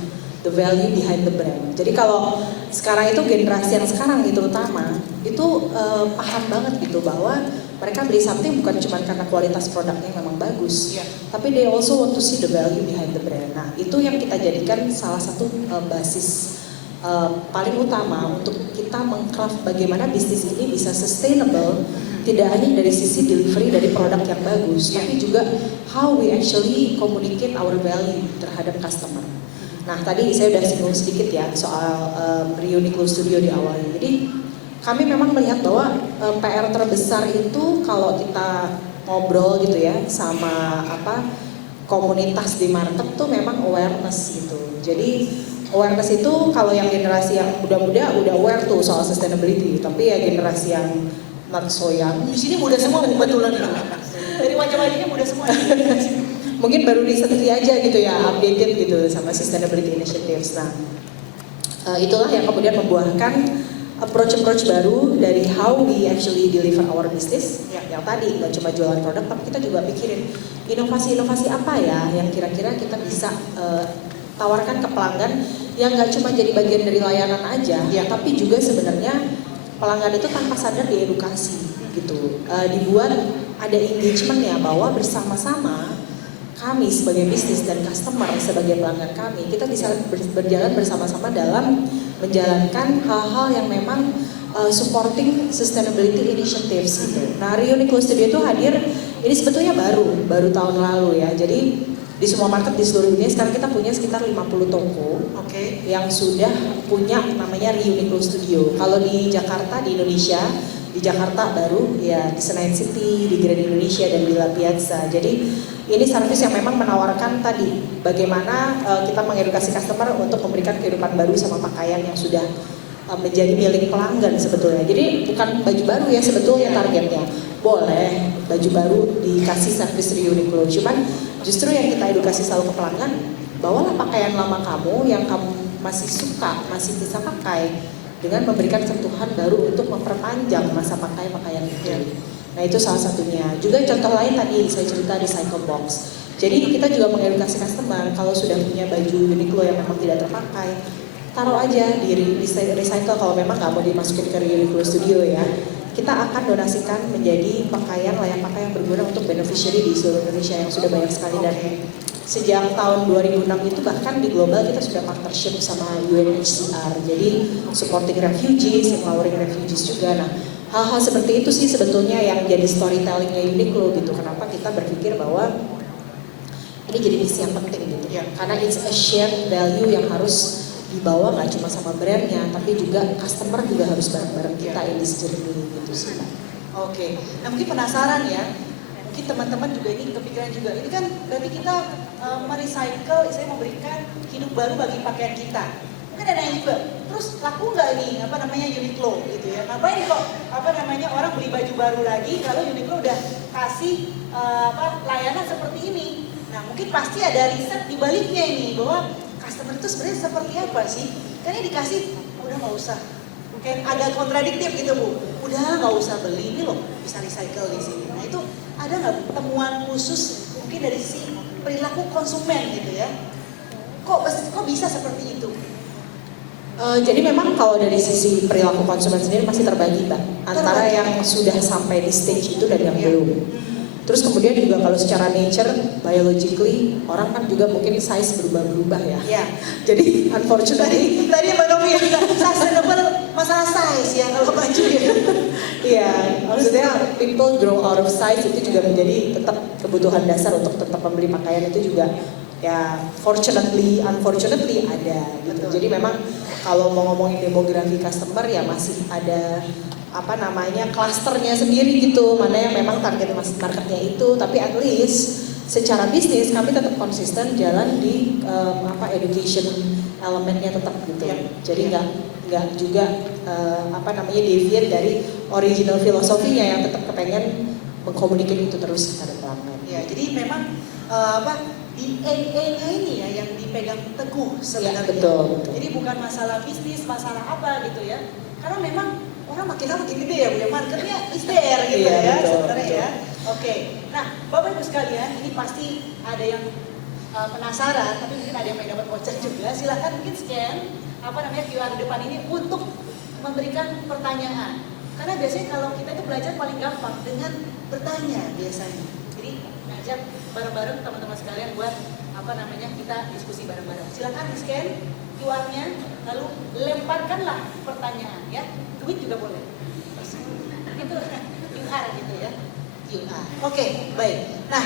the value behind the brand. Jadi kalau sekarang itu generasi yang sekarang itu terutama itu paham banget gitu bahwa mereka beli something bukan cuma karena kualitas produknya yang memang bagus, tapi they also want to see the value behind the brand. Nah itu yang kita jadikan salah satu basis paling utama untuk kita mengcraft bagaimana bisnis ini bisa sustainable, tidak hanya dari sisi delivery dari produk yang bagus, tapi juga how we actually communicate our value terhadap customer. Nah tadi saya udah singgung sedikit ya soal Uniqlo Studio di awal. Jadi kami memang melihat bahwa PR terbesar itu kalau kita ngobrol gitu ya sama komunitas di market tuh memang awareness gitu. Jadi awareness itu kalau yang generasi yang muda-muda udah aware tuh soal sustainability, tapi ya generasi yang not so young. Di sini muda semua kebetulan itu. Dari wajah-wajahnya muda semua. Mungkin baru recently aja gitu ya updated gitu sama sustainability initiatives. Nah itulah yang kemudian membuahkan approach baru dari how we actually deliver our business. Yang tadi nggak cuma jualan produk, tapi kita juga pikirin inovasi-inovasi apa ya yang kira-kira kita bisa tawarkan ke pelanggan yang nggak cuma jadi bagian dari layanan aja, tapi juga sebenarnya pelanggan itu tanpa sadar diedukasi gitu. Dibuat ada engagement ya bahwa bersama-sama kami sebagai bisnis dan customer sebagai pelanggan kami, kita bisa berjalan bersama-sama dalam menjalankan hal-hal yang memang supporting sustainability initiatives gitu. Nah, Uniqlo Studio itu hadir, ini sebetulnya baru tahun lalu ya. Jadi di semua market di seluruh dunia sekarang kita punya sekitar 50 toko yang sudah punya namanya Uniqlo Studio. Kalau di Jakarta, di Indonesia, di Jakarta baru ya di Senayan City, di Grand Indonesia dan di La Piazza. Jadi ini servis yang memang menawarkan tadi bagaimana kita mengedukasi customer untuk memberikan kehidupan baru sama pakaian yang sudah menjadi milik pelanggan sebetulnya. Jadi bukan baju baru ya sebetulnya targetnya. Boleh baju baru dikasih servis Uniqlo. Cuman justru yang kita edukasi selalu ke pelanggan, bawalah pakaian lama kamu yang kamu masih suka, masih bisa pakai dengan memberikan sentuhan baru untuk memperpanjang masa pakai pakaian itu. Nah itu salah satunya. Juga contoh lain tadi saya cerita recycle box. Jadi kita juga mengedukasi customer kalau sudah punya baju Uniqlo yang memang tidak terpakai, taruh aja di recycle kalau memang nggak mau dimasukin ke Uniqlo Studio ya. Kita akan donasikan menjadi pakaian layak pakai yang berguna untuk beneficiary di seluruh Indonesia yang sudah banyak sekali. Dan sejak tahun 2006 itu bahkan di global kita sudah partnership sama UNHCR. Jadi supporting refugees, empowering refugees juga. Nah hal-hal seperti itu sih sebetulnya yang jadi storytellingnya Uniqlo gitu. Kenapa kita berpikir bahwa ini jadi misi yang penting gitu ya. Karena it's a shared value yang harus dibawa nggak cuma sama brandnya, tapi juga customer juga harus bareng-bareng kita in this journey gitu sih. Oke, nah mungkin penasaran ya, mungkin teman-teman juga ini kepikiran juga, ini kan berarti kita merecycle, saya memberikan hidup baru bagi pakaian kita. Mungkin ada yang juga, terus laku nggak nih, apa namanya Uniqlo gitu ya, ngapain kok, apa namanya orang beli baju baru lagi kalau Uniqlo udah kasih layanan seperti ini. Nah mungkin pasti ada riset di baliknya ini, bahwa customer itu sebenarnya seperti apa sih? Karena dikasih, udah nggak usah. Kayak agak kontradiktif gitu Bu. Udah nggak usah beli, ini loh bisa recycle di sini. Nah itu ada nggak temuan khusus mungkin dari si perilaku konsumen gitu ya? Kok bisa seperti itu? Jadi memang kalau dari sisi perilaku konsumen sendiri masih terbagi Mbak. Antara yang sudah sampai di stage itu dan yang belum. Terus kemudian juga kalau secara nature, biologically, orang kan juga mungkin size berubah-berubah ya. Ya. Jadi unfortunately, Tadi Mbak Novi sustainable masalah size ya kalau baju ya. iya, maksudnya people grow out of size itu juga menjadi tetap kebutuhan dasar untuk tetap membeli pakaian itu juga ya fortunately, unfortunately ada gitu. Jadi memang kalau mau ngomongin demografi customer ya masih ada apa namanya klasternya sendiri gitu, mana yang memang target marketnya itu, tapi at least secara bisnis kami tetap konsisten jalan di education elemennya tetap gitu. Ya. Jadi nggak juga deviate dari original filosofinya yang tetap kepengen mengkomunikasi itu terus kepada pelanggan. Ya, jadi memang DNA-nya ini ya yang dipegang teguh sebenarnya. Ya, betul. Jadi bukan masalah bisnis, masalah apa gitu ya. Karena memang orang makin lama makin gede ya Bu, ya marketnya is there gitu Iya, ya betul, sebenarnya betul. ya. Oke, nah Bapak Ibu sekalian ini pasti ada yang penasaran, tapi mungkin ada yang pengen dapat voucher juga. Silahkan mungkin scan QR depan ini untuk memberikan pertanyaan. Karena biasanya kalau kita itu belajar paling gampang dengan bertanya biasanya. Jadi ngajak bareng-bareng teman-teman sekalian buat kita diskusi bareng-bareng. Silahkan di scan QR-nya, lalu lemparkanlah pertanyaan ya. Tweet juga boleh. Itu QR gitu ya. QR. Oke, baik. Nah,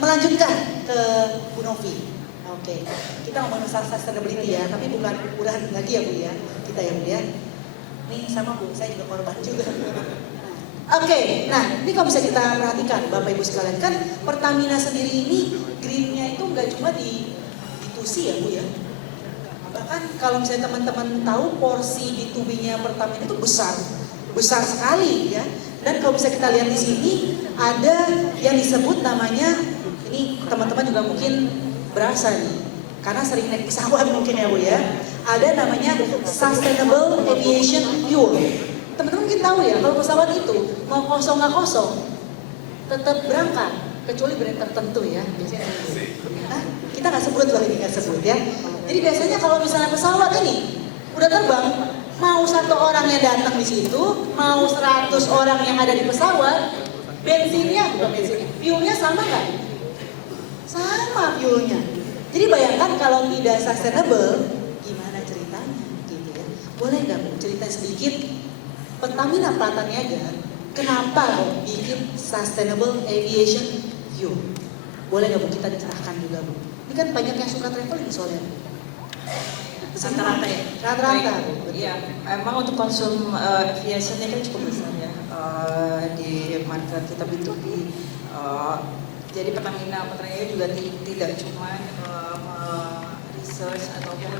melanjutkan ke Bu Novi. Oke, kita ngomongin masalah sustainability ya, tapi bukan udahan lagi ya Bu ya. Kita ya Bu ya. Nih sama Bu, saya juga korban juga. Oke, nah ini kalau bisa kita perhatikan Bapak Ibu sekalian, kan Pertamina sendiri ini greennya itu nggak cuma di B2C ya Bu ya. Bahkan kalau misalnya teman-teman tahu porsi B2B-nya Pertamina itu besar sekali ya. Dan kalau bisa kita lihat di sini ada yang disebut namanya, ini teman-teman juga mungkin berasa nih, karena sering naik pesawat mungkin ya Bu ya. Ada namanya Sustainable Aviation Fuel. Teman-teman mungkin tahu ya, kalau pesawat itu mau kosong nggak kosong, tetap berangkat, kecuali brand tertentu ya. Biasanya kita nggak sebut loh, ini nggak sebut ya. Jadi biasanya kalau misalnya pesawat ini udah terbang, mau 1 orang yang datang di situ, mau 100 orang yang ada di pesawat, fuelnya sama nggak? Sama fuelnya. Jadi bayangkan kalau tidak sustainable, gimana ceritanya gitu ya. Boleh nggak Bu cerita sedikit Pertamina Prataniaga kenapa bikin Sustainable Aviation Fuel? Boleh nggak Bu kita dicerahkan juga Bu? Ini kan banyak yang suka traveling soalnya. Rata-rata ya? Rata-rata. Iya, emang untuk konsum aviation ini kan cukup besar ya di market kita B2B. Jadi Pertamina juga tidak cuma research ataupun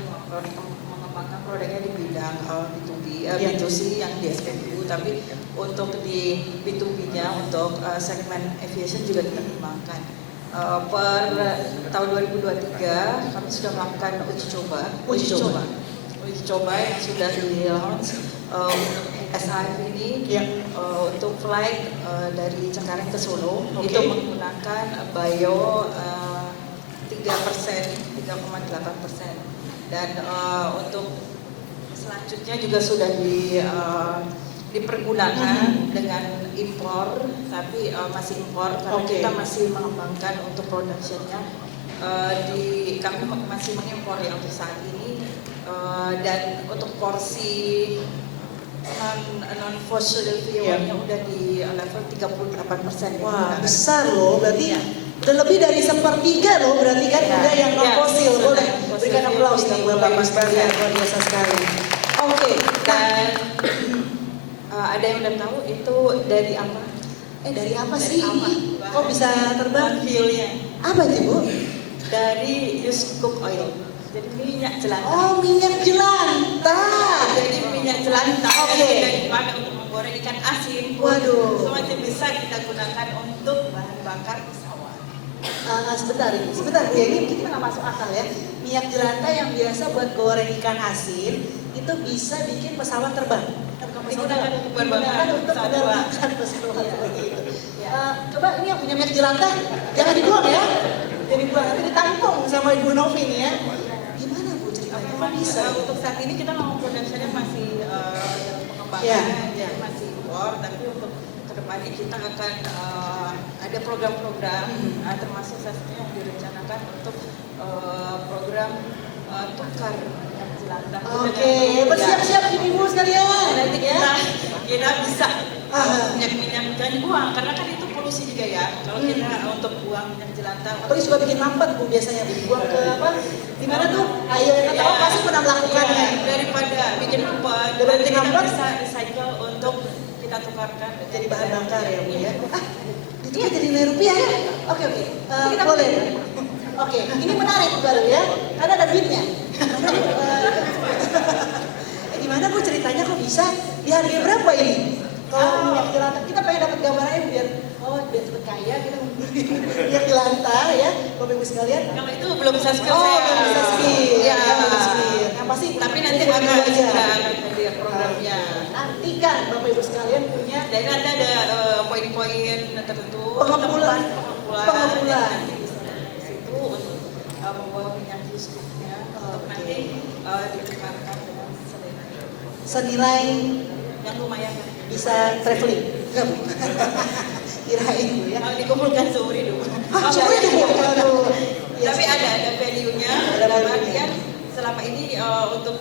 mengembangkan produknya di bidang B2B, B2C yang di SPBU, tapi untuk di B2B-nya untuk segmen aviation juga kita kembangkan. Per tahun 2023 kami sudah melakukan uji coba yang sudah di launch untuk SAF ini Ya. untuk flight dari Cengkareng ke Solo Oke. itu menggunakan bio 3%, 3,8%. Dan untuk selanjutnya juga sudah dipergunakan dengan impor, tapi masih impor karena Oke. kita masih mengembangkan untuk productionnya. Kami masih mengimpor ya untuk saat ini. Dan untuk porsi non fossil fuel-nya udah di level 38%. Wah, besar loh, berarti udah lebih dari 1/3 loh, berarti kan Ya. udah yang non Ya, fosil. sudah. Boleh Non-fossil berikan aplaus nih Bapak Ibu 38%. sekalian, luar biasa sekali. Oke, Dan ada yang udah tahu itu dari apa? dari apa Dari sih? apa? Kok bisa terbang? Fuel-nya Apa itu Bu? dari used cook oil. Jadi minyak jelantah. Oh, minyak jelantah. Jadi minyak jelantah Oke. yang sudah dipakai untuk menggoreng ikan asin. Waduh. Semacam bisa kita gunakan untuk bahan bakar pesawat. Sebentar Bu ya, ini kita nggak masuk akal ya. Minyak jelantah yang biasa buat goreng ikan asin itu bisa bikin pesawat terbang. Digunakan untuk penerbangan Digunakan untuk pesawat. penerbangan pesawat Iya. seperti itu. Ya. Coba ini yang punya minyak jelantah jangan dibuang ya. Jadi buang nanti ditampung sama Ibu Novi nih ya. Gimana Bu ceritanya? Kok Memang bisa? untuk saat ini kita memang produksinya masih dalam pengembangan, Ya, jadi ya. masih impor. Tapi untuk kedepannya kita akan ada program-program, termasuk salah satunya yang direncanakan untuk program tukar minyak jelantah. Oke, bersiap-siap Ibu sekalian. Nanti kita bisa Ah. minyak jangan dibuang karena kan itu polusi juga ya. Kalau kita untuk buang minyak jelantah. Apalagi suka bikin mampet Bu biasanya dibuang ke apa? Di mana tuh? Ayo kita tahu pasti pernah melakukannya. Iya, daripada bikin mampet, Daripada nanti bikin kita mampet, bisa recycle untuk kita tukarkan Jadi bahan bakar ya Bu ya. Itu kan jadi nilai rupiah ya? Oke. Boleh. Oke, ini menarik baru ya, karena ada duitnya. Gimana Bu ceritanya kok bisa? Dihargai berapa ini? Kalau minyak jelantah, kita pengen dapat gambarannya biar cepet kaya, kita membeli minyak jelantah ya, Bapak Ibu sekalian. Kalau itu belum bisa skill Oh, saya. belum bisa spill. Ya, Belum spill. Yang pasti tapi nanti kumpul akan dulu aja. sudah akan hadir programnya. Nantikan Bapak Ibu sekalian punya Dan nanti ada poin-poin tertentu, Pengumpulan. tempat Pengumpulan. dan nanti bisa dari situ untuk membawa minyak used-nya untuk nanti ditukarkan dengan senilai yang lumayan. bisa traveling. Enggak Bu. Kirain Bu ya. Kalau dikumpulkan seumur hidup. Semuanya Bu. Aduh. Ya, Tapi ada value-nya Ada dalam value-nya. artian selama ini untuk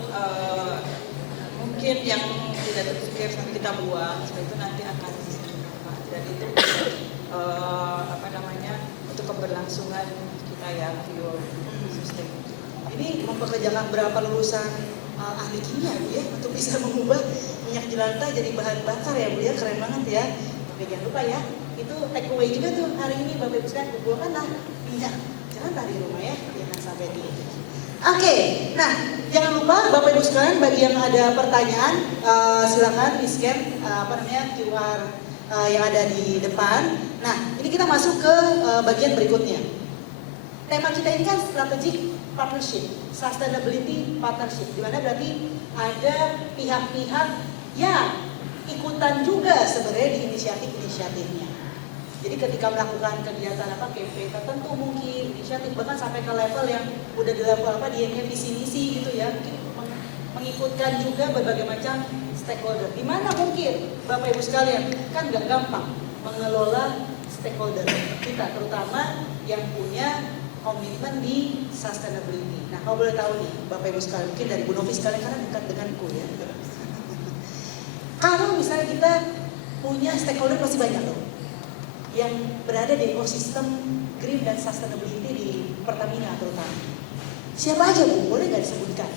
mungkin yang tidak terpikir sampai kita buang seperti itu nanti akan bermanfaat. Dan itu apa namanya untuk keberlangsungan kita ya fuel system. Ini mempekerjakan berapa lulusan ahli kimia Bu ya untuk bisa mengubah minyak jelantah jadi bahan bakar ya Bu ya, keren banget ya. Oke, jangan lupa ya, itu take away juga tuh hari ini Bapak Ibu sekalian, kumpulkanlah minyak jelantah di rumah ya, jangan sampai di. Oke, nah jangan lupa Bapak Ibu sekalian bagi yang ada pertanyaan silakan di scan QR yang ada di depan. Nah ini kita masuk ke bagian berikutnya. Tema kita ini kan strategic partnership, sustainability partnership, di mana berarti ada pihak-pihak yang ikutan juga sebenarnya di inisiatifnya. Jadi ketika melakukan kegiatan campaign tertentu mungkin inisiatif bahkan sampai ke level yang udah di level dia visi misi gitu ya, mungkin mengikutkan juga berbagai macam stakeholder. Di mana mungkin Bapak Ibu sekalian kan nggak gampang mengelola stakeholder kita, terutama yang punya komitmen di sustainability. Nah, kalau boleh tahu nih, Bapak Ibu sekalian, mungkin dari Bu Novi sekalian karena dekat denganku ya. Kalau misalnya kita punya stakeholder pasti banyak loh, yang berada di ekosistem green dan sustainability di Pertamina terutama. Siapa aja Bu? Boleh nggak disebutkan?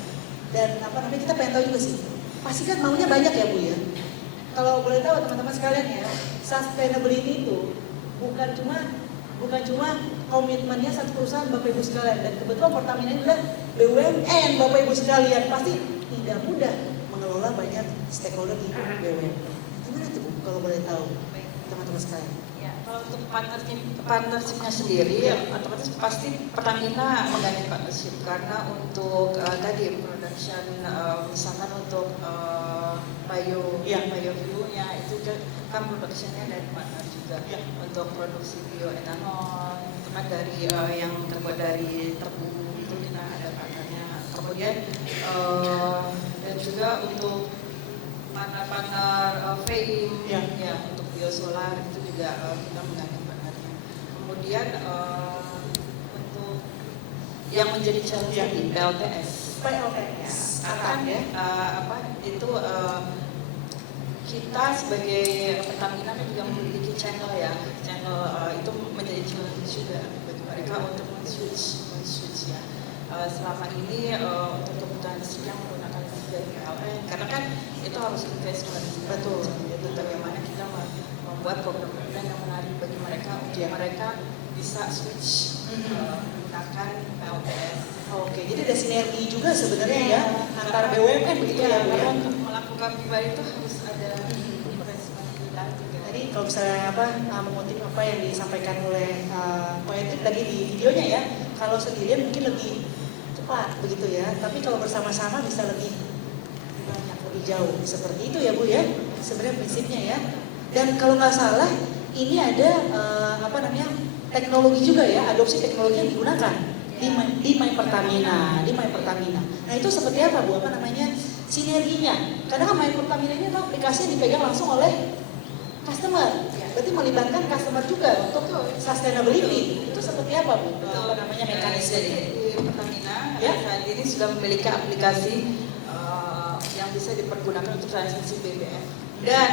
Dan kita pengen tahu juga sih. Pasti kan maunya banyak ya Bu ya. Kalau boleh tahu teman-teman sekalian ya, sustainability itu bukan cuma komitmennya satu perusahaan Bapak Ibu sekalian, dan kebetulan Pertamina ini adalah BUMN Bapak Ibu sekalian, pasti tidak mudah mengelola banyak stakeholder di BUMN. Gimana tuh Bu kalau boleh tahu teman-teman sekalian? Ya, kalau untuk partnershipnya sendiri, otomatis pasti Pertamina menggandeng partnership karena untuk tadi production, misalkan untuk biofuelnya itu kan produksinya dari partner juga untuk produksi bioetanol itu kan dari yang terbuat dari tebu itu kita ada partnernya. Kemudian dan juga untuk partner frame ya untuk biosolar itu juga kita menggandeng partnernya. Kemudian untuk yang menjadi challenge di PLTS akan itu kita sebagai Pertamina kan juga memiliki channel itu menjadi challenge juga bagi mereka untuk men-switch ya. Selama ini untuk kebutuhan listrik yang menggunakan dari PLN karena kan itu harus investment betul. Itu bagaimana kita membuat program-program yang menarik bagi mereka untuk mereka bisa switch menggunakan PLTS. Oke, jadi ada sinergi juga sebenarnya ya antara BUMN begitu ya Bu ya. Untuk melakukan pipa itu harus ada investment juga. Tadi kalau misalnya mengutip apa yang disampaikan oleh Pak Edwin tadi di videonya ya, kalau sendirian mungkin lebih cepat begitu ya, tapi kalau bersama-sama bisa lebih banyak, lebih jauh. Seperti itu ya Bu ya, sebenarnya prinsipnya ya. Dan kalau nggak salah ini ada teknologi juga ya, adopsi teknologi yang digunakan di My Pertamina. Nah itu seperti apa Bu? Sinerginya? Karena kan My Pertamina ini aplikasi yang dipegang langsung oleh customer. Berarti melibatkan customer juga untuk sustainability. Itu seperti apa Bu? Mekanisme? Jadi di Pertamina saat ini sudah memiliki aplikasi yang bisa dipergunakan untuk transaksi BBM dan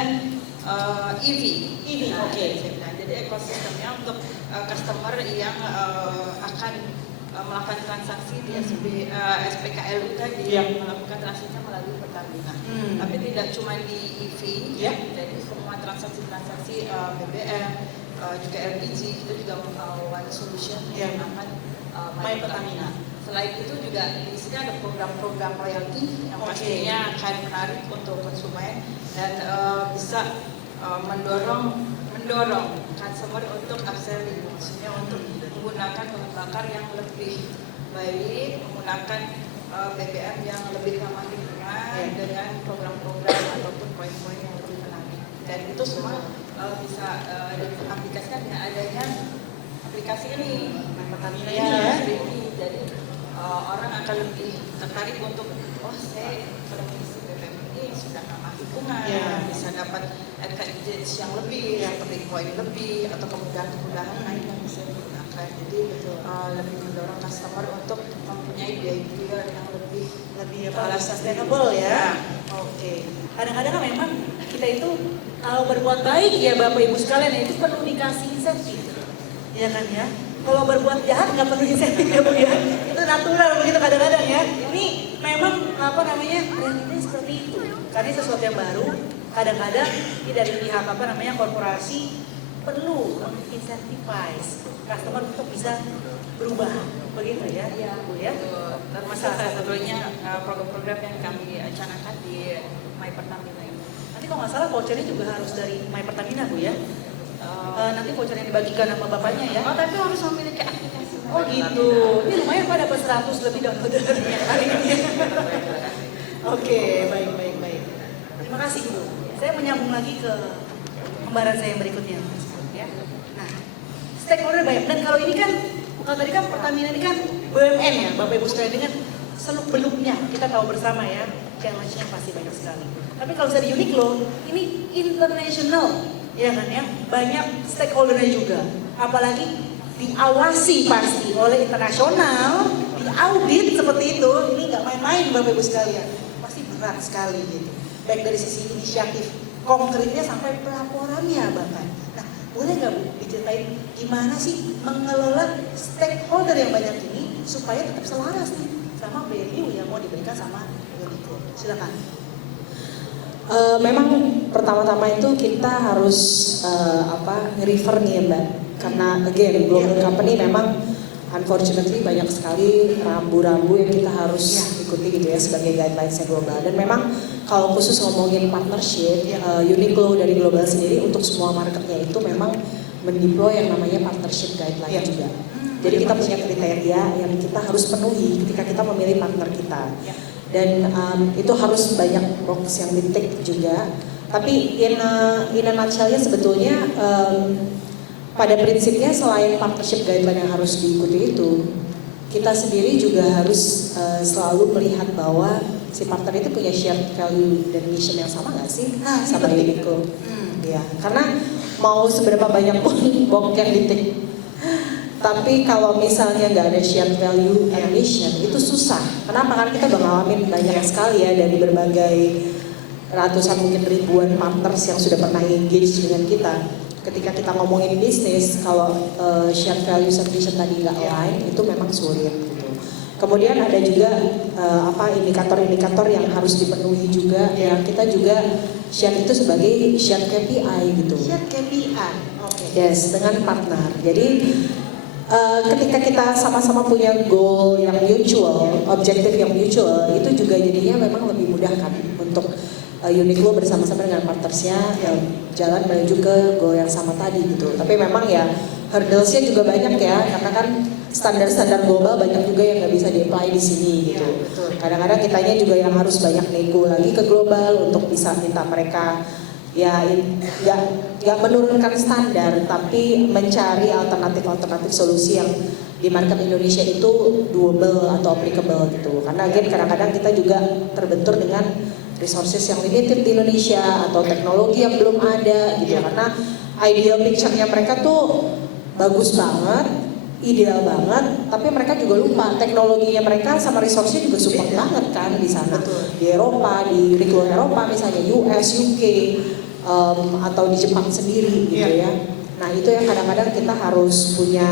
EV. Oke. Jadi ekosistemnya untuk customer yang akan melakukan transaksi di SPKLU tadi melakukan transaksinya melalui Pertamina. Tapi tidak cuma di EV, jadi semua transaksi BBM, juga LPG itu juga one solution yang akan My Pertamina. Selain itu juga di sini ada program-program royalti yang pastinya akan menarik untuk konsumen dan bisa mendorong customer untuk upselling, maksudnya untuk menggunakan bahan bakar yang lebih baik, menggunakan BBM yang lebih ramah lingkungan dengan program-program ataupun poin-poin yang lebih menarik. Dan itu semua bisa diaplikasikan dengan adanya aplikasi ini, Pertamina ini. Jadi orang akan lebih tertarik untuk saya kalau mengisi BBM ini sudah ramah lingkungan, bisa dapat advantage yang lebih, seperti poin lebih atau kemudahan lain yang bisa digunakan. Jadi lebih mendorong customer untuk mempunyai behavior yang lebih sustainable ya. Oke. Kadang-kadang kan memang kita itu kalau berbuat baik ya Bapak Ibu sekalian itu perlu dikasih insentif. Ya kan ya. Kalau berbuat jahat nggak perlu insentif ya Bu ya. Itu natural begitu kadang-kadang ya. Ini memang realitanya seperti itu. Karena sesuatu yang baru kadang-kadang dari pihak korporasi perlu incentivize customer untuk bisa berubah begitu ya Bu ya. Termasuk salah satunya program-program yang kami canangkan di My Pertamina ini. Nanti kalau nggak salah vouchernya juga harus dari My Pertamina Bu ya. Nanti voucher yang dibagikan sama bapaknya ya. Tapi harus memiliki aplikasi. Oh gitu. Ini lumayan Pak dapat 100 lebih downloadernya kali ini. Oke, baik. Terima kasih Bu. Saya menyambung lagi ke pembahasan saya yang berikutnya. Ya. Nah, stakeholder banyak. Dan kalau ini kan, kalau tadi kan Pertamina ini kan BUMN ya, Bapak Ibu sekalian dengan seluk-beluknya kita tahu bersama ya, challenge-nya pasti banyak sekali. Tapi kalau saya di Uniqlo, ini international, ya kan ya, banyak stakeholder-nya juga. Apalagi diawasi pasti oleh internasional, diaudit seperti itu, ini nggak main-main Bapak Ibu sekalian, pasti berat sekali gitu. Baik dari sisi inisiatif konkretnya sampai pelaporannya bahkan. Nah, boleh nggak Bu diceritain gimana sih mengelola stakeholder yang banyak ini supaya tetap selaras nih sama value yang mau diberikan sama Uniqlo? Silakan. Memang pertama-tama itu kita harus refer nih ya Mbak, karena again global company memang unfortunately banyak sekali rambu-rambu yang kita harus ikuti gitu ya sebagai guidelines-nya global. Dan memang kalau khusus ngomongin partnership, Uniqlo dari global sendiri untuk semua marketnya itu memang mendeploy yang namanya partnership guideline juga. Jadi kita punya kriteria yang kita harus penuhi ketika kita memilih partner kita. dan itu harus banyak box yang di-tick juga. Tapi in a nutshell-nya sebetulnya pada prinsipnya selain partnership guideline yang harus diikuti itu, kita sendiri juga harus selalu melihat bahwa si partner itu punya shared value dan mission yang sama nggak sih sama Uniqlo. Ya, karena mau seberapa banyak pun box yang di-tick, tapi kalau misalnya nggak ada shared value and mission itu susah. Kenapa? Karena kita udah ngalamin banyak sekali ya dari berbagai ratusan mungkin ribuan partners yang sudah pernah engage dengan kita. Ketika kita ngomongin bisnis, kalau shared value and mission tadi nggak align, itu memang sulit gitu. Kemudian ada juga indikator-indikator yang harus dipenuhi juga, yang kita juga share itu sebagai shared KPI gitu. Shared KPI, oke. Yes, dengan partner. Jadi ketika kita sama-sama punya goal yang mutual, objektif yang mutual, itu juga jadinya memang lebih mudah kan untuk Uniqlo bersama-sama dengan partnersnya jalan menuju ke goal yang sama tadi gitu. Tapi memang ya hurdles-nya juga banyak ya, karena kan standar-standar global banyak juga yang nggak bisa di-apply di sini gitu. Kadang-kadang kitanya juga yang harus banyak nego lagi ke global untuk bisa minta mereka ya nggak menurunkan standar, tapi mencari alternatif solusi yang di market Indonesia itu doable atau applicable gitu. Karena again kadang-kadang kita juga terbentur dengan resources yang limited di Indonesia atau teknologi yang belum ada gitu. Karena ideal picture-nya mereka tuh bagus banget, ideal banget, tapi mereka juga lupa teknologinya mereka sama resource-nya juga support banget kan di sana. Di Eropa, di Uniqlo Eropa misalnya, US, UK, atau di Jepang sendiri gitu ya. Nah itu yang kadang-kadang kita harus punya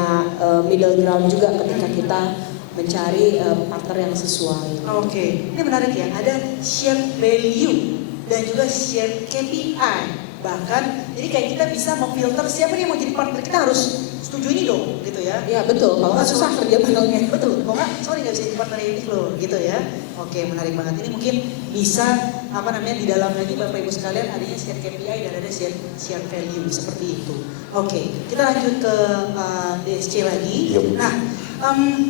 middle ground juga ketika kita mencari partner yang sesuai. Oke, ini menarik ya. Ada shared value dan juga shared KPI. Bahkan, jadi kayak kita bisa memfilter siapa nih yang mau jadi partner, kita harus setuju ini dong, gitu ya. Ya betul, kalau nggak susah kerja barengnya. Betul, kalau nggak, sorry nggak bisa jadi partner Uniqlo, gitu ya. Oke, menarik banget. Ini mungkin bisa di dalam lagi Bapak Ibu sekalian adanya shared KPI dan ada shared value seperti itu. Oke, kita lanjut ke DSC lagi. Nah,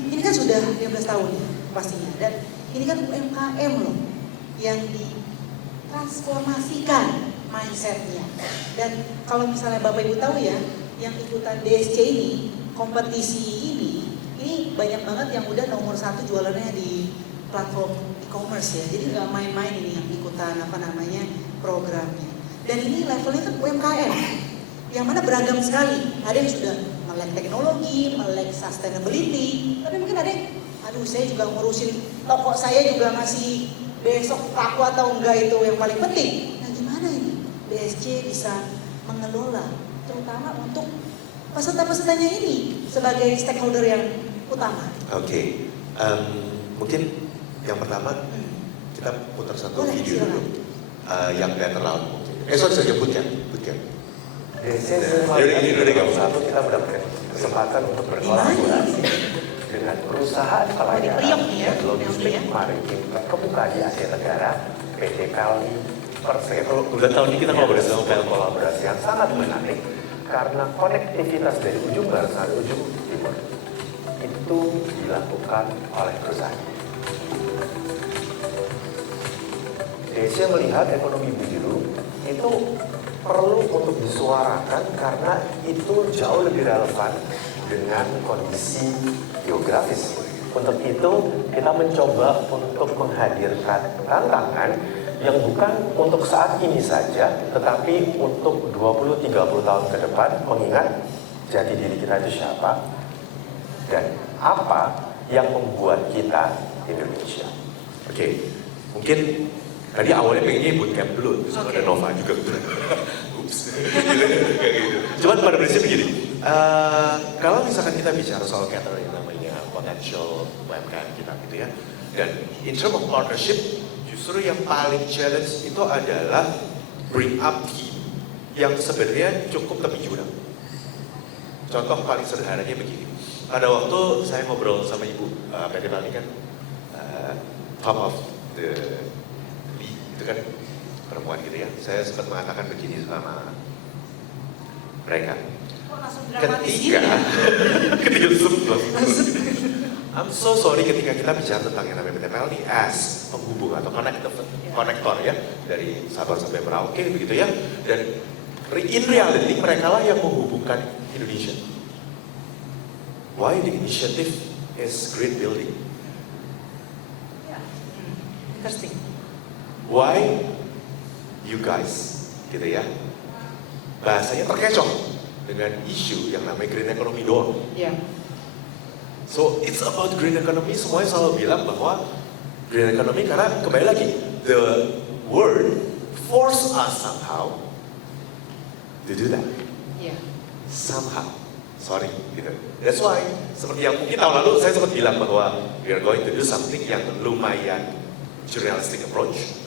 ini kan sudah 15 tahun pastinya, dan ini kan UMKM loh yang ditransformasikan mindsetnya. Dan kalau misalnya Bapak Ibu tahu ya, yang ikutan DSC ini, kompetisi ini banyak banget yang udah nomor 1 jualannya di platform e-commerce ya. Jadi nggak main-main ini yang ikutan programnya. Dan ini levelnya kan UMKM, yang mana beragam sekali. Ada yang sudah melek teknologi, melek sustainability, tapi mungkin ada yang, saya juga ngurusin toko saya juga masih besok laku atau enggak, itu yang paling penting. Nah gimana ini DSC bisa mengelola, terutama untuk peserta-pesertanya ini sebagai stakeholder yang utama? Oke, mungkin yang pertama kita putar satu video dulu yang netherlaut mungkin. Sorry, bootcamp. Ini satu kita mendapatkan kesempatan untuk berkolaborasi dengan perusahaan pelayanan logistik maritim terkemuka di Asia Tenggara, PT Kali Persero. Udah tahun ini kita kolaborasi sama kolaborasi yang sangat menarik karena konektivitas dari ujung barat sampai ujung timur itu dilakukan oleh perusahaan. DSC melihat ekonomi biru itu perlu untuk disuarakan karena itu jauh lebih relevan dengan kondisi geografis. Untuk itu kita mencoba untuk menghadirkan tantangan yang bukan untuk saat ini saja, tetapi untuk 20-30 tahun ke depan, mengingat jati diri kita itu siapa dan apa yang membuat kita Indonesia. Oke, mungkin tadi awalnya pengennya bootcamp dulu, terus ada Nova juga. Ups. Cuman pada prinsip begini, kalau misalkan kita bicara soal catering namanya potential UMKM kita gitu ya, dan in terms of partnership, justru yang paling challenge itu adalah bring up team yang sebenarnya cukup tepi jurang. Contoh paling sederhananya begini, pada waktu saya ngobrol sama Ibu PT Bali kan, top of the itu kan perempuan gitu ya, saya sempat mengatakan begini sama ketika so sorry ketika kita bicara tentang yang namanya PTPLN as penghubung atau konektor ya dari Sabang sampai Merauke begitu ya. Dan in reality mereka lah yang menghubungkan Indonesia. Why the initiative is green building? Interesting. Why you guys gitu ya? Bahasanya terkecoh dengan isu yang namanya green economy doang. Ya. So it's about green economy, semuanya selalu bilang bahwa green economy karena kembali lagi, the world force us somehow to do that. Ya. Somehow, sorry, gitu. That's why, seperti yang mungkin tahun lalu saya sempat bilang bahwa we are going to do something yang lumayan journalistic approach.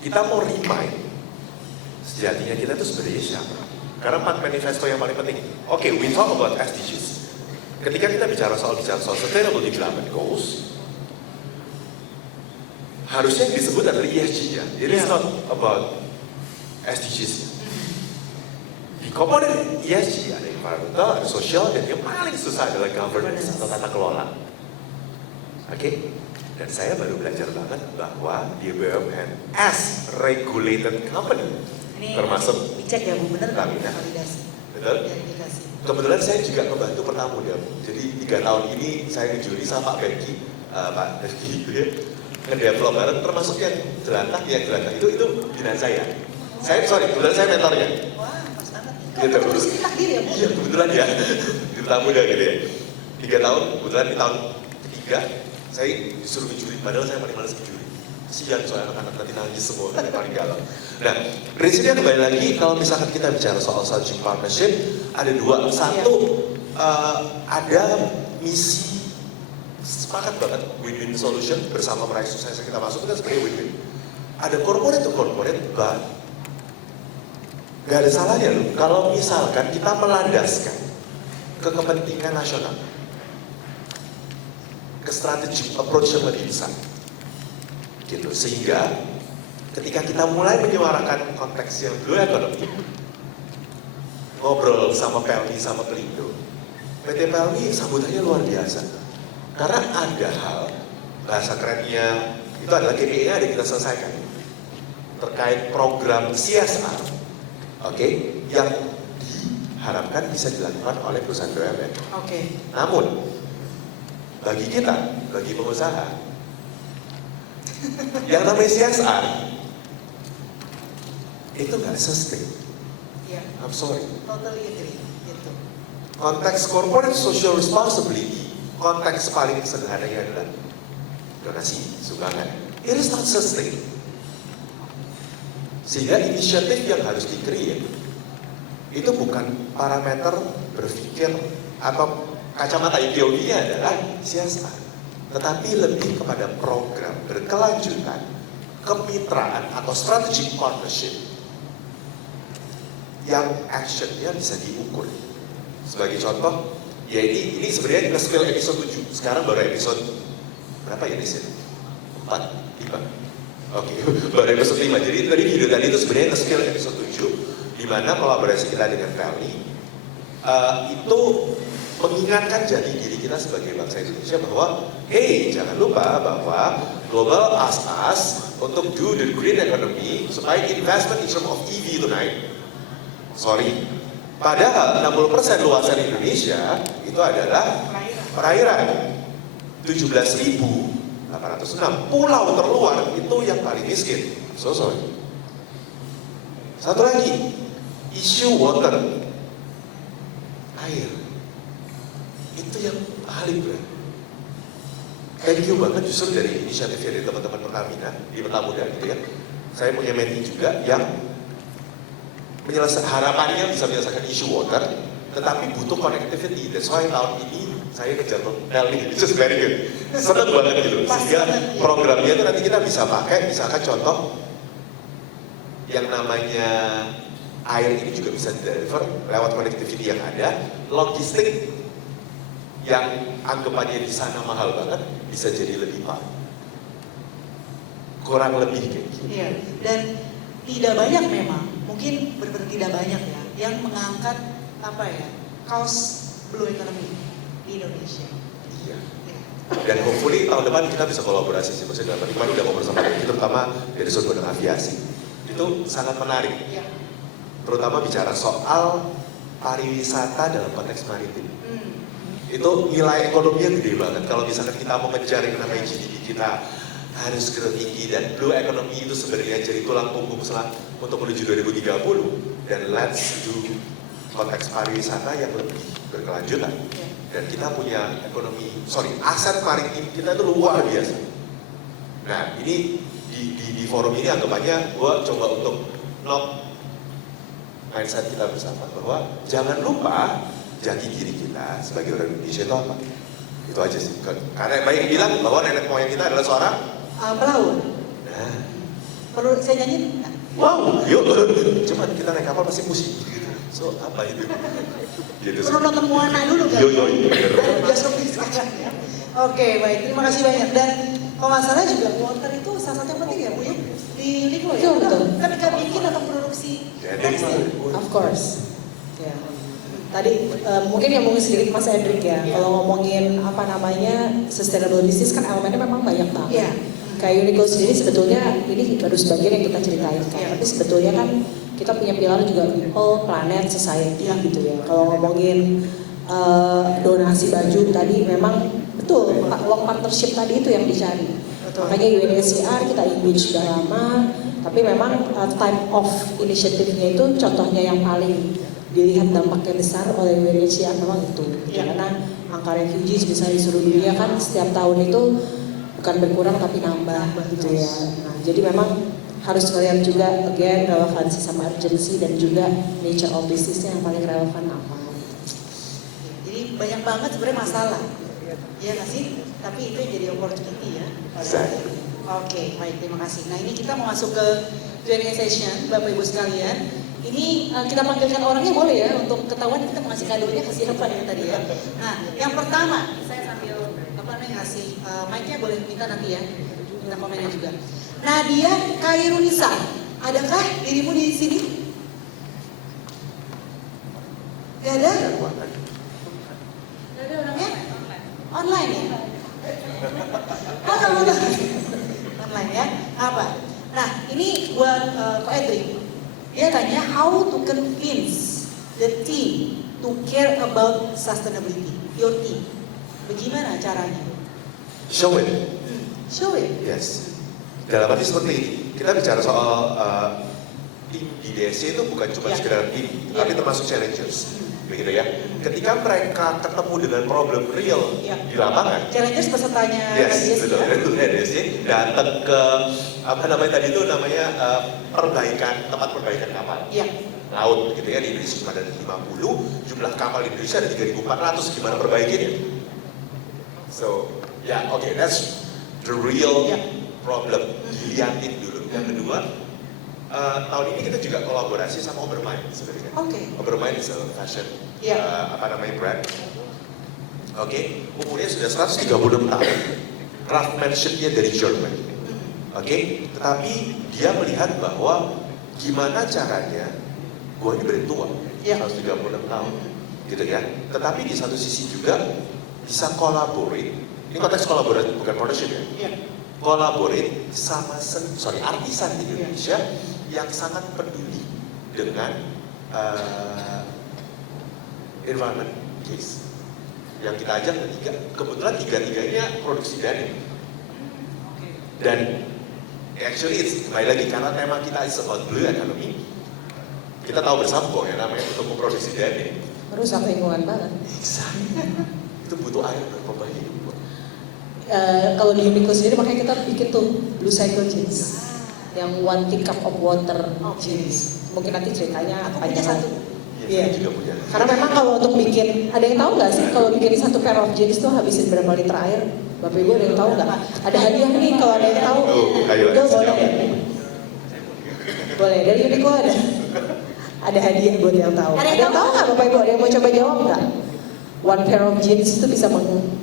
Kita mau remind, sejatinya kita itu sebenarnya siapa? Karena 4 manifesto yang paling penting. Oke, we talk about SDGs. Ketika kita bicara soal Sustainable Development Goals, harusnya yang disebut adalah ESG ya. It is not about SDGs. Di komponen ESG ada environmental, ada social, dan yang paling susah adalah governance atau tata kelola. Oke? Dan saya baru belajar banget bahwa di BUMN as regulated company, Ini termasuk dicek ya Bu, bener nggak Pertamina. validasi? betul? Verifikasi. Kebetulan saya juga membantu pertamu dia. Jadi 3 tahun ini saya dijuri sama Pak Becky, gitu ya. Ngedevelop bareng termasuk yang jelantah itu binaan saya. Kebetulan saya mentornya. Wah, pas banget. Gitu. Kamu terus takdir ya Bu? Iya kebetulan ya, di tamu dia gitu ya. 3 tahun, kebetulan di tahun ketiga saya disuruh menjuri, padahal saya paling males menjuri. Sian soalnya anak-anak nanti nangis semua, kan yang paling galau. Nah, prinsipnya kembali lagi kalau misalkan kita bicara soal strategic partnership, ada 2. Satu, ada misi sepakat banget win-win solution bersama meraih sukses yang kita maksud itu kan sebenarnya win-win. Ada corporate to corporate, but gak ada salahnya loh kalau misalkan kita melandaskan ke kepentingan nasional, ke strategic approach yang lebih besar. Gitu. Sehingga ketika kita mulai menyuarakan konteks yang blue economy, ngobrol sama PLN sama Pelindo, PT PLN sambutannya luar biasa. Karena ada hal, bahasa kerennya itu adalah KPI ada kita selesaikan terkait program CSR, oke, yang diharapkan bisa dilakukan oleh perusahaan BUMN. Oke. Namun bagi kita, bagi pengusaha, yang namanya CSR itu nggak sustain. Iya. I'm sorry. Totally agree. Gitu. Konteks corporate social responsibility, konteks paling sederhananya adalah donasi, sumbangan. It is not sustain. Sehingga inisiatif yang harus di-create itu bukan parameter berpikir atau kacamata ideologinya adalah CSR, tetapi lebih kepada program berkelanjutan, kemitraan atau strategic partnership yang actionnya bisa diukur. Sebagai contoh, ya ini sebenarnya kita spill episode 7, sekarang baru episode berapa ya Nis? 4? 5? Oke, baru episode 5. Jadi tadi video tadi itu sebenarnya kita spill episode 7, di mana kolaborasi kita dengan PLN itu mengingatkan jati diri kita sebagai bangsa Indonesia bahwa hey, jangan lupa bahwa global ask us untuk do the green economy supaya investment in terms of EV itu naik. Sorry, padahal 60% luasan Indonesia itu adalah perairan. 17.806 pulau terluar itu yang paling miskin. So sorry. Satu lagi, isu water, air. Itu yang paling berat. Thank you banget justru dari inisiatif dari teman-teman Pertamina di Petamuda gitu ya. Saya punya mentee juga yang harapannya bisa menyelesaikan isu water, tetapi butuh connectivity. That's why tahun ini saya kejar PLN, it's just very good. Seneng banget gitu. Sehingga programnya itu nanti kita bisa pakai, misalkan contoh yang namanya air ini juga bisa di-deliver lewat connectivity yang ada, logistik yang anggapannya di sana mahal banget bisa jadi lebih mahal. Kurang lebih kayak gitu. Iya. Dan tidak banyak memang, mungkin benar-benar tidak banyak ya, yang mengangkat apa ya, kaos blue economy di Indonesia. Iya. Ya. Dan hopefully tahun depan kita bisa kolaborasi sih, maksudnya dalam kemarin udah ngobrol sama kita, terutama dari sudut pandang aviasi. Itu sangat menarik. Terutama bicara soal pariwisata dalam konteks maritim. Itu nilai ekonominya gede banget. Kalau misalkan kita mau ngejar yang namanya GDP kita harus growth tinggi, dan blue economy itu sebenarnya jadi tulang punggung untuk menuju 2030. Dan let's do konteks pariwisata yang lebih berkelanjutan. Dan kita punya aset maritim kita itu luar biasa. Nah ini di forum ini anggapannya gue coba untuk knock mindset kita bersama bahwa jangan lupa jati diri kita sebagai orang Indonesia itu apa? Itu aja sih. Karena banyak bilang bahwa nenek moyang kita adalah seorang pelaut. Nah, Perlu saya nyanyi? wow, yuk. Cuman kita naik kapal pasti pusing gitu. So apa itu? Gitu sih. Perlu nonton Moana dulu kan? Yo, bener. Bioskop di sekarang ya. Oke, baik. Terima kasih banyak. Dan kalau nggak salah juga water itu salah satu yang penting ya, Bu ya? Di Uniqlo ya? Betul. Ketika bikin atau produksi tekstil. Of course. Ya. Tadi mungkin yang mungkin sedikit Mas Hendrik ya. Kalau ngomongin apa namanya sustainable business kan elemennya memang banyak banget. Iya. Kayak Uniqlo sendiri sebetulnya ini baru sebagian yang kita ceritain kan. Tapi sebetulnya kan kita punya pilar juga people, planet, society gitu ya. Kalau ngomongin donasi baju tadi memang betul long partnership tadi itu yang dicari. Makanya UNHCR kita engage sudah lama, tapi memang type of initiative-nya itu contohnya yang paling dilihat dampaknya besar oleh UNHCR memang itu. Karena angka refugees misalnya di seluruh dunia kan setiap tahun itu bukan berkurang tapi nambah gitu ya. Nah, jadi memang harus melihat juga again relevansi sama urgency dan juga nature of business-nya yang paling relevan apa. Jadi banyak banget sebenarnya masalah. Iya nggak sih? Tapi itu jadi opportunity ya. Oke, baik, terima kasih. Nah ini kita mau masuk ke Q&A session, Bapak Ibu sekalian. Ini kita panggilkan orangnya boleh ya, untuk ketahuan kita mau ngasih kadonya ke siapa ya tadi ya. Nah yang pertama, saya sambil ngasih mic-nya boleh minta nanti ya, minta komennya juga. Nadia Kairunisa, adakah dirimu di sini? Gak ada? Gak ada orangnya? Online ya? Online ya? Apa? Nah ini buat Ko Edric. Dia tanya how to convince the team to care about sustainability, your team. Bagaimana caranya? Show it. Show it. Yes. Dalam arti seperti ini, kita bicara soal tim di DSC itu bukan cuma sekedar tim, tapi termasuk challengers. Begitu ya. Ketika mereka ketemu dengan problem real di lapangan, challengers pesertanya yes, betul. Itu DSC datang ke apa namanya tadi itu namanya tempat perbaikan kapal. Laut gitu ya, di Indonesia cuma ada 50, jumlah kapal di Indonesia ada 3.400, gimana perbaikinya? So, okay, that's the real problem. Dilihatin dulu. Yang kedua, tahun ini kita juga kolaborasi sama Obermain sebenarnya. Obermain is a fashion brand. Umurnya sudah 136 tahun. Craftsmanship-nya dari Jerman. Tetapi dia melihat bahwa gimana caranya gue ini berarti tua, 136 tahun, gitu ya. Tetapi di satu sisi juga bisa collaborate. Ini konteks kolaborasi bukan partnership ya. Collaborate sama artisan di Indonesia yang sangat peduli dengan environment case. Yang kita ajak kebetulan tiga-tiganya produksi denim. Dan actually kembali lagi karena tema kita is about blue economy. Kita tahu bersama bahwa yang namanya untuk memproduksi denim Merusak lingkungan banget. Itu butuh air berapa banyak? Kalau di Uniqlo sendiri makanya kita bikin tuh blue cycle jeans yang 1 teacup of water jeans. Mungkin nanti ceritanya panjang satu. Iya. Karena memang kalau untuk bikin, ada yang tahu nggak sih kalau bikin satu pair of jeans tuh habisin berapa liter air? Bapak Ibu ada yang tahu nggak? Ada hadiah nih kalau ada yang tahu. Boleh. Boleh dari Uniqlo ada. Ada hadiah buat yang tahu. Ada yang tahu nggak Bapak Ibu? Ada yang mau coba jawab nggak? 1 pair of jeans itu bisa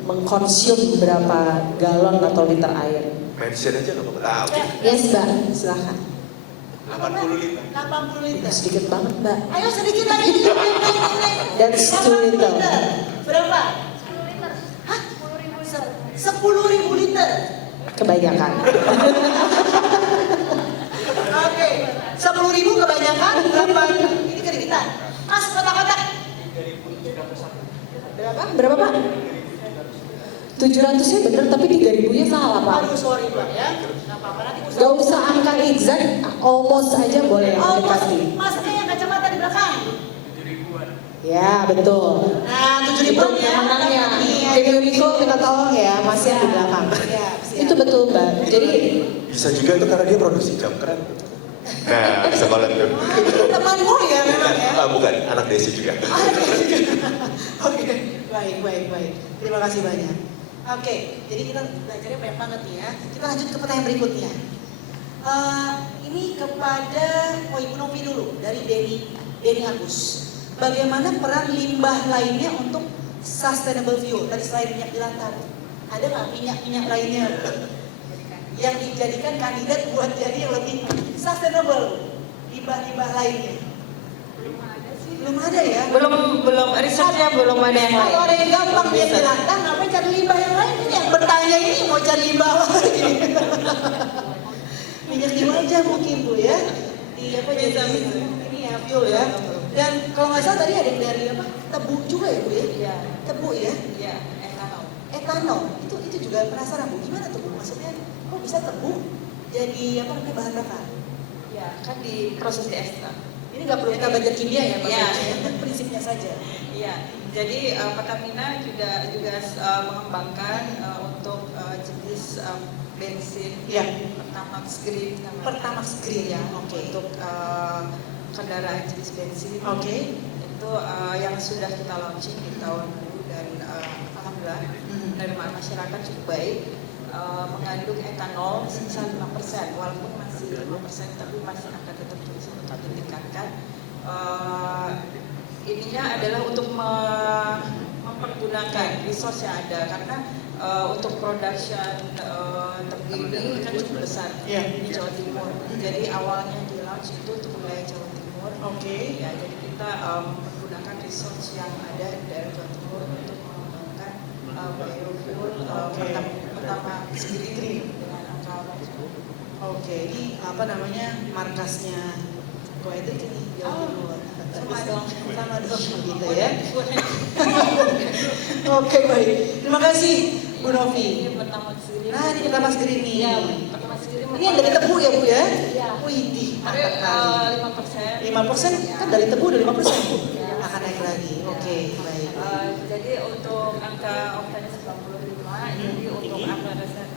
mengkonsum berapa galon atau liter air? Mention aja nggak apa-apa. Yes Mbak, silahkan. 80 liter. 80 liter. Sedikit banget Mbak. Ayo sedikit lagi. That's too little. Berapa? 10 liter. Hah? 10.000 liter. 10 liter. Kebanyakan. Oke, 10.000 kebanyakan, 8 ini kreditan. Mas kotak-kotak. Berapa Pak? 700-nya bener, tapi 3.000-nya salah Pak. Aduh sorry Pak ya. Nggak apa-apa nanti aku Gak usah angka exact, almost aja boleh Oh, aplikasi. masnya yang kacamata di belakang. Ya betul. Nah, 7.000 Itu ya. pemenangnya. Tim Uniqlo kita tolong ya, masih yang di belakang. Iya, siap. Itu betul Mbak. Jadi Bisa juga itu karena dia produksi jam keren. Nah, bisa banget tuh. Temanmu ya memang ya. Bukan, anak Desi juga. Oke, baik. Terima kasih banyak. Oke, jadi kita belajarnya banyak banget nih ya. Kita lanjut ke pertanyaan berikutnya. Ini kepada Ibu Novi dulu dari Denny Agus. Bagaimana peran limbah lainnya untuk sustainable fuel? Tadi selain minyak jelantah, ada nggak minyak lainnya yang dijadikan kandidat buat jadi yang lebih sustainable? Limbah lainnya? Belum ada ya? Belum risetnya belum ada yang lain. Kalau ada yang gampang dia jelantah, ngapain cari limbah yang lain? Ini yang bertanya ini mau cari limbah lagi. Minyak di wajah mungkin Bu ya. Di apa jadi ini ya fuel ya. Dan kalau nggak salah tadi ada yang dari apa? Tebu juga ya Bu ya? Iya. Tebu ya? Iya, etanol. Etanol. Itu juga penasaran Bu. Gimana tuh Bu? Maksudnya kok bisa tebu jadi apa namanya bahan bakar? Ya, kan di proses di ester. Ini nggak perlu kita belajar kimia ya Pak? Iya. Prinsipnya saja. Iya, jadi Pertamina juga mengembangkan untuk jenis bensin Iya. Pertamax Green namanya. Pertamax Green ya. Oke. Untuk kendaraan jenis bensin. Oke. Itu yang sudah kita launching di tahun lalu dan alhamdulillah penerimaan masyarakat cukup baik. Mengandung etanol sebesar 5%, walaupun masih 5%, tapi masih akan tetap terus untuk ditingkatkan. Ininya adalah untuk mempergunakan resource yang ada, karena untuk production tebu ini kan cukup besar di Jawa Timur. Jadi awalnya di launch itu untuk wilayah Jawa Timur. Oke. Ya, jadi kita menggunakan resource yang ada di daerah Jawa Timur untuk mengembangkan biofuel pertama sendiri dengan angka launch. Oke, ini apa namanya markasnya Goetrik ini Jawa Timur. Sama dong gitu ya. Oke baik, terima kasih Bu Novi. Ini pertama sendiri. Nah ini pertama Green nih. Ya, pertama sendiri. Ini yang dari tebu ya Bu ya? Iya. Wih, Tapi mantap kali. 5%. 5% kan dari tebu udah 5% Bu. Akan naik lagi. Oke, baik. Jadi untuk angka oktannya 95, jadi untuk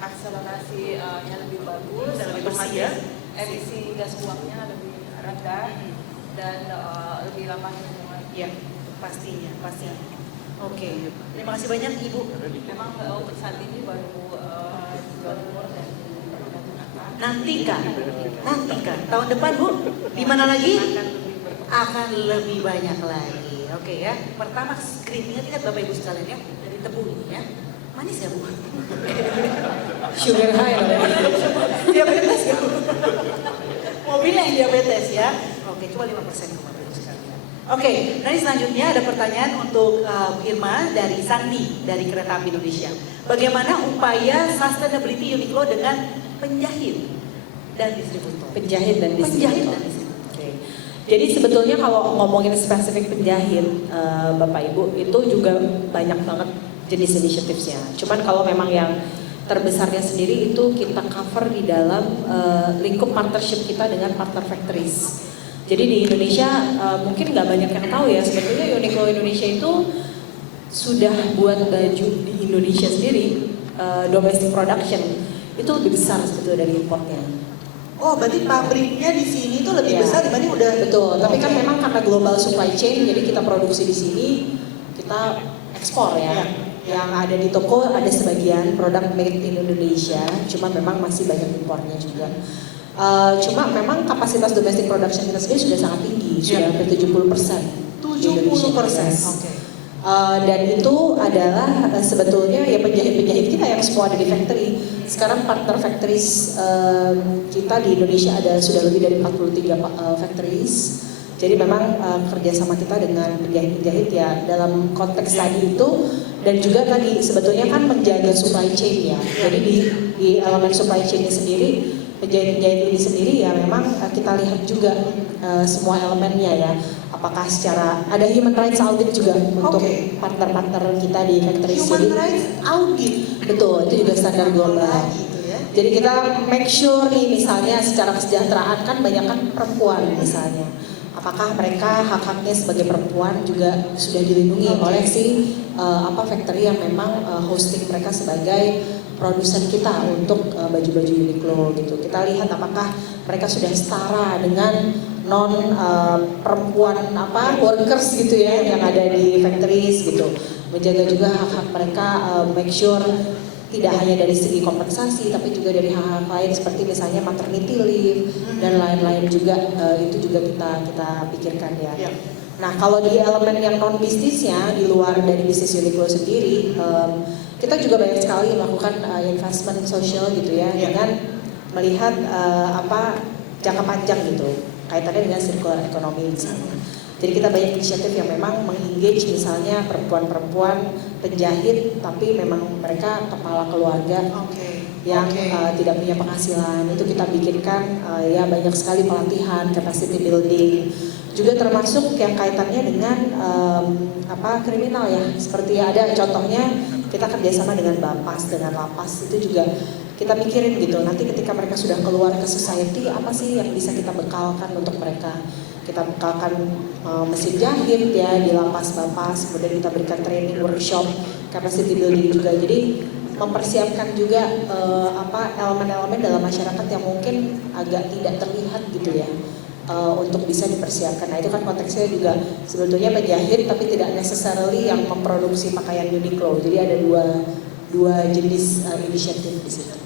akselerasi yang lebih bagus, Dan lebih bersih ya. emisi gas buangnya lebih rendah dan lebih ramah lingkungan. Iya, pastinya. Oke, terima kasih banyak Ibu. Memang untuk saat ini baru Jawa Timur dan Nanti kah? Tahun depan Bu, di mana lagi? Akan lebih banyak lagi. Oke ya. Pertama screeningnya ingat Bapak Ibu sekalian ya, dari tebu ini ya. Manis ya Bu? sugar high lah. Diabetes ya Bu? Mobilnya yang diabetes ya. Oke, cuma 5% Bapak Ibu sekalian. Oke, nanti selanjutnya ada pertanyaan untuk Bu Irma dari Sandi dari Kereta Api Indonesia. Bagaimana upaya sustainability Uniqlo dengan penjahit dan distributor? Penjahit dan distributor. Oke. Jadi sebetulnya kalau ngomongin spesifik penjahit, Bapak Ibu, itu juga banyak banget jenis initiatives-nya. Cuman kalau memang yang terbesarnya sendiri itu kita cover di dalam lingkup partnership kita dengan partner factories. Jadi di Indonesia mungkin nggak banyak yang tahu ya, sebetulnya Uniqlo Indonesia itu sudah buat baju di Indonesia sendiri, domestic production itu lebih besar sebetulnya dari importnya. Oh, berarti pabriknya di sini tuh lebih Ya. besar dibanding udah Betul, tapi kan Oke. memang karena global supply chain, jadi kita produksi di sini, kita ekspor ya. Ya. Yang ada di toko ada sebagian produk made in Indonesia, cuma memang masih banyak impornya juga. Cuma memang kapasitas domestic production kita sendiri sudah sangat tinggi, sudah hampir 70% di Indonesia. 70%. Yes. Oke. Dan itu adalah sebetulnya ya penjahit-penjahit kita yang semua ada di factory. Sekarang partner factories kita di Indonesia ada sudah lebih dari 43 factories Jadi memang kerjasama kita dengan penjahit-penjahit ya dalam konteks tadi itu, dan juga tadi sebetulnya kan menjaga supply chain ya. Jadi di elemen supply chain sendiri, penjahit-penjahit ini sendiri ya memang kita lihat juga semua elemennya ya. Apakah secara ada human rights audit juga untuk partner-partner kita di factory Human sendiri. rights audit. Betul, itu juga standar global. Gitu ya. Jadi kita make sure nih misalnya secara kesejahteraan kan banyak kan perempuan misalnya. Apakah mereka hak-haknya sebagai perempuan juga sudah dilindungi oleh si factory yang memang hosting mereka sebagai produsen kita untuk baju-baju Uniqlo gitu. Kita lihat apakah mereka sudah setara dengan non perempuan workers gitu ya yang ada di factories gitu. Menjaga juga hak-hak mereka, make sure tidak hanya dari segi kompensasi tapi juga dari hal-hal lain seperti misalnya maternity leave dan lain-lain juga, itu juga kita pikirkan ya. Nah kalau di elemen yang non bisnisnya di luar dari bisnis Uniqlo sendiri, kita juga banyak sekali melakukan investment sosial gitu ya dengan melihat jangka panjang gitu kaitannya dengan circular economy misalnya. Jadi kita banyak inisiatif yang memang mengengage misalnya perempuan-perempuan penjahit tapi memang mereka kepala keluarga yang tidak punya penghasilan. Itu kita bikinkan ya banyak sekali pelatihan, capacity building. Juga termasuk yang kaitannya dengan kriminal ya. Seperti ada contohnya kita kerjasama dengan Bapas, dengan Lapas itu juga kita mikirin gitu. Nanti ketika mereka sudah keluar ke society apa sih yang bisa kita bekalkan untuk mereka. Kita bekalkan mesin jahit ya di Lapas Bapas, kemudian kita berikan training workshop, capacity building juga. Jadi mempersiapkan juga elemen-elemen dalam masyarakat yang mungkin agak tidak terlihat gitu ya. Untuk bisa dipersiapkan. Nah itu kan konteksnya juga sebetulnya penjahit tapi tidak necessarily yang memproduksi pakaian Uniqlo. Jadi ada dua jenis inisiatif di situ.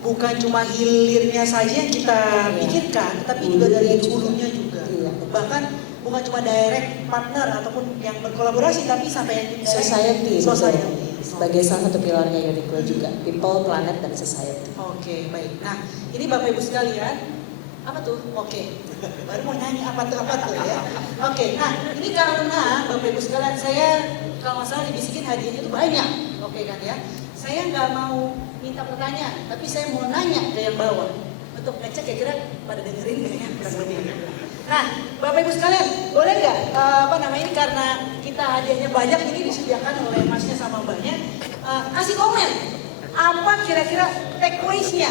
Bukan cuma hilirnya saja yang kita pikirkan, tapi juga dari hulunya juga. Bahkan bukan cuma direct partner ataupun yang berkolaborasi, tapi sampai yang Society. Sebagai salah satu pilarnya Uniqlo juga, people, planet, dan society. Oke, baik. Nah, ini Bapak Ibu sekalian, apa tuh? Baru mau nyanyi apa tuh ya. Nah ini karena Bapak Ibu sekalian saya kalau nggak salah dibisikin hadiahnya tuh banyak, kan ya. Saya nggak mau minta pertanyaan, tapi saya mau nanya ke yang bawah untuk ngecek kira-kira pada dengerin nggak ya kurang lebih. Nah Bapak Ibu sekalian, boleh nggak ini karena kita hadiahnya banyak ini disediakan oleh Masnya sama Mbaknya, kasih komen apa kira-kira takeaways-nya.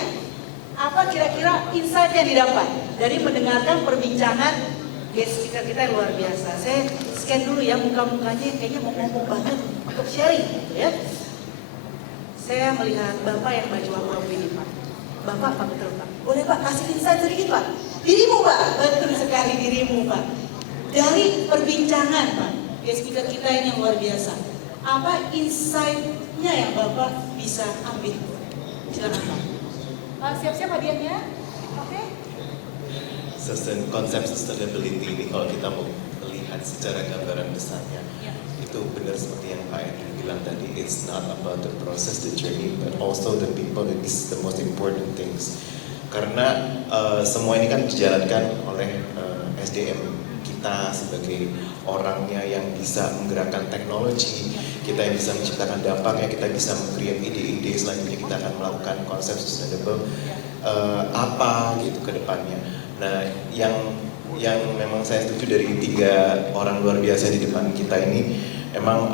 Apa kira-kira insight yang didapat dari mendengarkan perbincangan guest speaker kita yang luar biasa. Saya scan dulu ya muka-mukanya kayaknya mau ngomong banget untuk sharing gitu ya. Saya melihat Bapak yang baju abu-abu ini Pak. Bapak apa betul Pak? Boleh Pak kasih insight sedikit Pak? Dirimu Pak, betul sekali dirimu Pak. Dari perbincangan Pak, guest speaker kita ini yang luar biasa. Apa insight-nya yang Bapak bisa ambil? Silakan Pak. Siap-siap hadiahnya, oke? Konsep sustainability ini kalau kita mau melihat secara gambaran besarnya, itu benar seperti yang Pak Andrew bilang tadi, it's not about the process, the journey, but also the people, it is the most important things. Karena semua ini kan dijalankan oleh SDM kita sebagai orangnya yang bisa menggerakkan teknologi, kita yang bisa menciptakan dampaknya, kita bisa meng-create ide-ide, selanjutnya kita akan melakukan konsep sustainable apa gitu ke depannya. Nah, yang memang saya setuju dari 3 orang luar biasa di depan kita ini, emang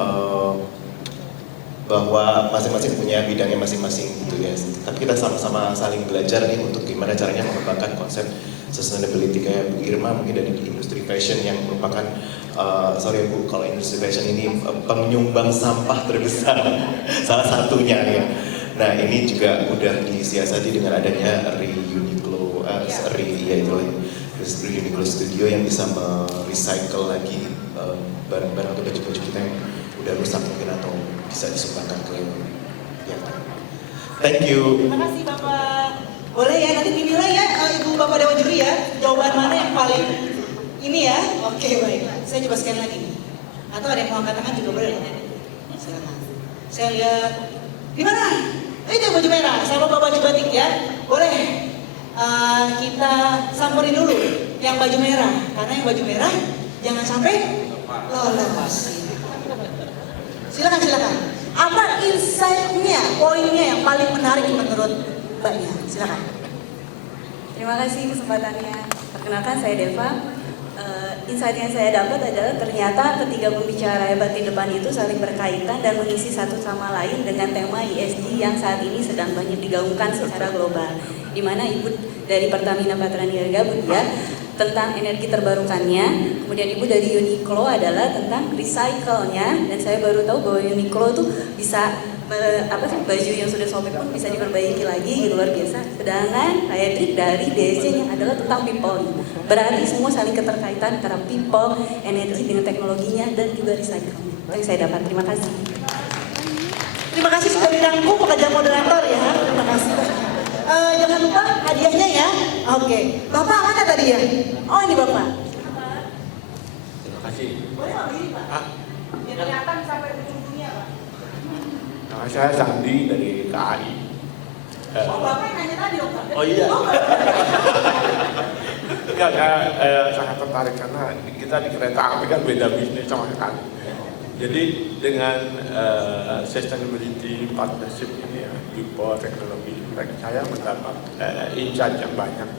bahwa masing-masing punya bidangnya masing-masing gitu ya. Tapi kita sama-sama saling belajar nih untuk gimana caranya mengembangkan konsep sustainability. Kayak Bu Irma mungkin dari industri fashion yang merupakan sorry Bu, kalau industri fashion ini penyumbang sampah terbesar salah satunya ya. Nah ini juga udah disiasati dengan adanya Uniqlo Studio yang bisa merecycle lagi barang-barang atau baju-baju kita yang udah rusak mungkin atau bisa disumbangkan ke yang lain. Thank you. Terima kasih Bapak. Boleh ya nanti dinilai ya Ibu Bapak Dewan Juri ya, jawaban mana yang paling ini ya. Oke baik. Saya coba scan lagi nih. Atau ada yang mau angkat tangan juga boleh. Silakan. Saya lihat di mana? Itu baju merah sama Bapak baju batik ya. Boleh. Kita samperin dulu. yang baju merah, karena yang baju merah jangan sampai lolos. Silakan. Apa insight-nya, poinnya yang paling menarik menurut Mbaknya? Silakan. Terima kasih kesempatannya. Perkenalkan saya Deva. Insight yang saya dapat adalah ternyata ketiga pembicara hebat di depan itu saling berkaitan dan mengisi satu sama lain dengan tema ESG yang saat ini sedang banyak digaungkan secara global. Di mana Ibu dari Pertamina Patraniaga Budia tentang energi terbarukannya, kemudian Ibu dari Uniqlo adalah tentang recycle-nya, dan saya baru tahu bahwa Uniqlo tuh bisa baju yang sudah sobek pun bisa diperbaiki lagi, luar biasa. Sedangkan Hedrik dari DSC-nya adalah tentang people. Berarti semua saling keterkaitan antara people, energi dengan teknologinya, dan juga recycle. Itu yang saya dapat. Terima kasih. Terima kasih sudah dirangkum pekerja moderator ya. Terima kasih. Jangan lupa hadiahnya ya. Oke. Bapak mana tadi ya? Oh ini Bapak. Terima kasih. Boleh Pak begini Pak? Biar kelihatan sampai ujung dunia Pak. Nama saya Sandi dari KAI. Oh Bapak yang nanya tadi Pak? Oh iya. Enggak, saya sangat tertarik karena kita di kereta api kan beda bisnis sama sekali. Jadi dengan sustainability partnership ini ya, people, teknologi, saya mendapat insight yang banyak.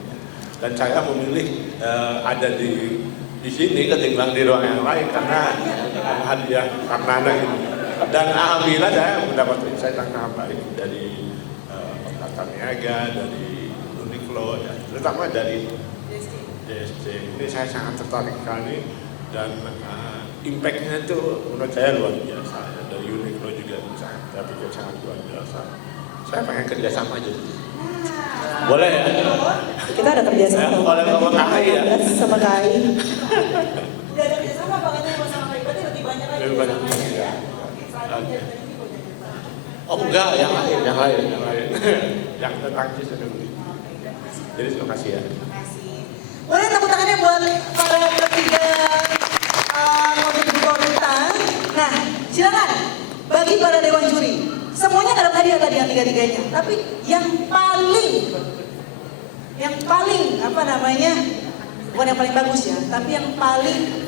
Dan saya memilih ada di sini ketimbang di ruang yang lain karena hadiah karena ada ini. Dan alhamdulillah saya mendapat insight yang sangat baik dari Patraniaga, dari Uniqlo, ya, terutama dari DSC. Ini saya sangat tertarik sekali dan impact-nya itu menurut saya luar biasa. Ya. Dari Uniqlo juga saya pikir sangat luar biasa. Saya pengen kerjasama aja. Boleh ya? Kita ada kerjasama. Ya, boleh ngomong KAI ya? Sama KAI. Udah ada kerjasama makanya sama KAI berarti lebih banyak lagi. Lebih banyak lagi ya. Okay. Oh enggak, yang lain. Yang tentang sustainability. Jadi terima kasih ya. Boleh tepuk tangannya buat para ketiga kontributor. Nah, silakan bagi para dewan juri. Semuanya dalam hadiah tadi yang tiga-tiganya. Tapi yang paling apa namanya? Bukan yang paling bagus ya, tapi yang paling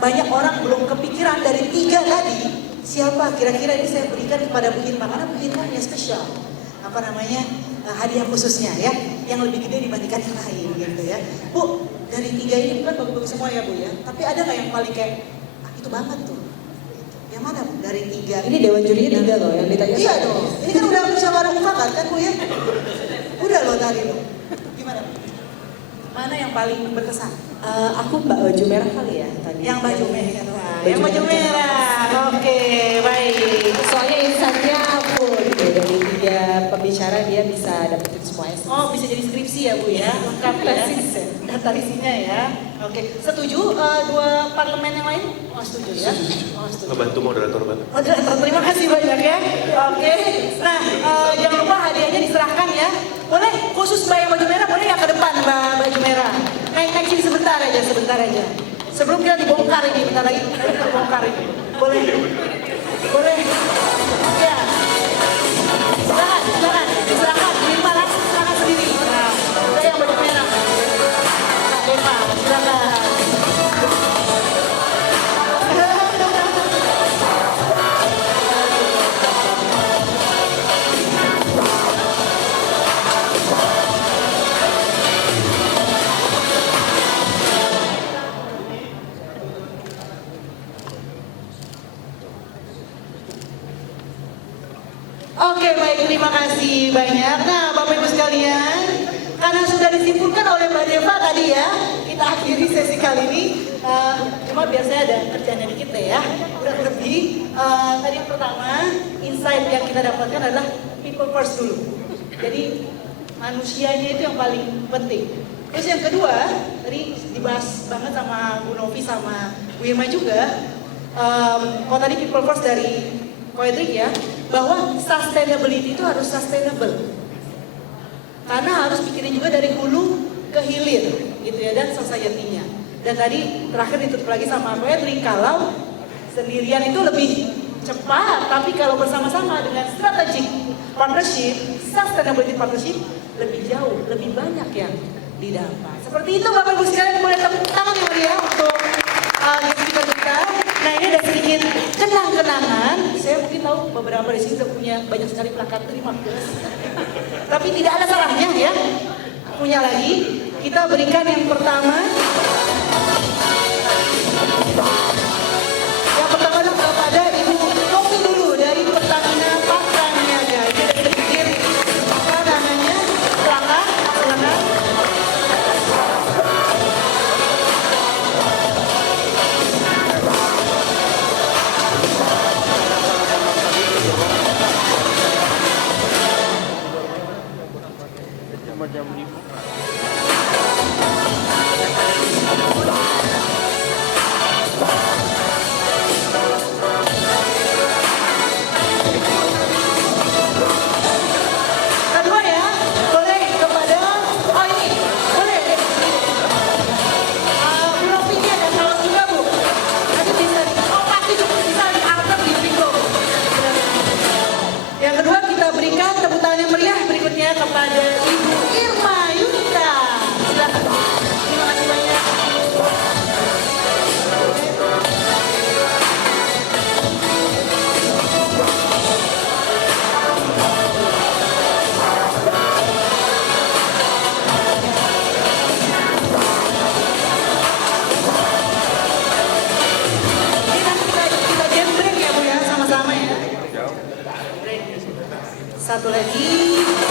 banyak orang belum kepikiran dari tiga tadi. Siapa kira-kira ini saya berikan kepada Bu Hilma karena Bu Hilma yang spesial. Apa namanya? Hadiah khususnya ya, yang lebih gede dibandingkan yang lain gitu ya. Bu, dari tiga ini bukan bagus-bagus semua ya Bu ya, tapi ada nggak yang paling kayak itu banget tuh? Yang mana Bu dari tiga? Ini dewan jurinya tiga loh yang ditanya. Iya dong, ini kan udah musyawarah mufakat kan Bu ya? Udah loh tadi loh. Gimana Bu? Mana yang paling berkesan? Aku Mbak baju merah kali ya tadi. Yang baju merah. Yang baju merah. Oke, baik. Soalnya insight-nya full gitu. Dari tiga pembicara dia bisa dapetin semua essence. Oh, bisa jadi skripsi ya Bu ya, lengkap ya. Daftar isinya ya. Oke, setuju dua parlemen yang lain? Oh setuju ya. Oh setuju. Ngebantu moderator banget. Moderator, terima kasih banyak ya. Oke, nah jangan lupa hadiahnya diserahkan ya. Boleh khusus Mbak yang baju merah, boleh nggak ke depan Mbak baju merah? Naik sini sebentar aja. Sebelum kita dibongkar ini, bentar lagi kita dibongkar ini. Boleh? Boleh? Ya. Silakan. Silakan. Hilma langsung silakan sendiri. Nah, saya yang baju merah. Nah, Hilma, silakan. Oke baik, terima kasih banyak. Nah Bapak Ibu sekalian, karena sudah disimpulkan oleh Mbak Deva tadi ya, kita akhiri sesi kali ini. Cuma biar saya ada kerjaan dikit deh ya, udah lebih. Tadi yang pertama, insight yang kita dapatkan adalah people first dulu. Jadi manusianya itu yang paling penting. Terus yang kedua, tadi dibahas banget sama Bu Novi sama Bu Irma juga. Kalau tadi people first dari Hedrik ya, bahwa sustainability itu harus sustainable. Karena harus pikirin juga dari hulu ke hilir gitu ya, dan society-nya. Dan tadi terakhir ditutup lagi sama Hedrik, kalau sendirian itu lebih cepat, tapi kalau bersama-sama dengan strategic partnership, sustainability partnership lebih jauh, lebih banyak yang didapat. Seperti itu Bapak Ibu sekalian, boleh tepuk tangan yang meriah untuk speaker kita. Nah ini ada sedikit kenang-kenangan. Saya mungkin tahu beberapa di sini udah punya banyak sekali plakat terima kasih. Tapi tidak ada salahnya ya. Punya lagi. Kita berikan yang pertama. Yang pertama kepada Ibu Novi dulu dari Pertamina Patraniaga. Ini ada sedikit apa namanya plakat. Kedua ya, boleh kepada, oh ini, boleh deh. Bu Novinya ada salam juga Bu. Nanti bisa, oh pasti bisa diangkat di Bigo. Yang kedua kita berikan tepuk tangan yang meriah berikutnya kepada Ibu Irma Yunita. Silakan. Terima kasih banyak. Ini nanti kita jam break ya Bu ya, sama-sama ya. Break. Satu lagi.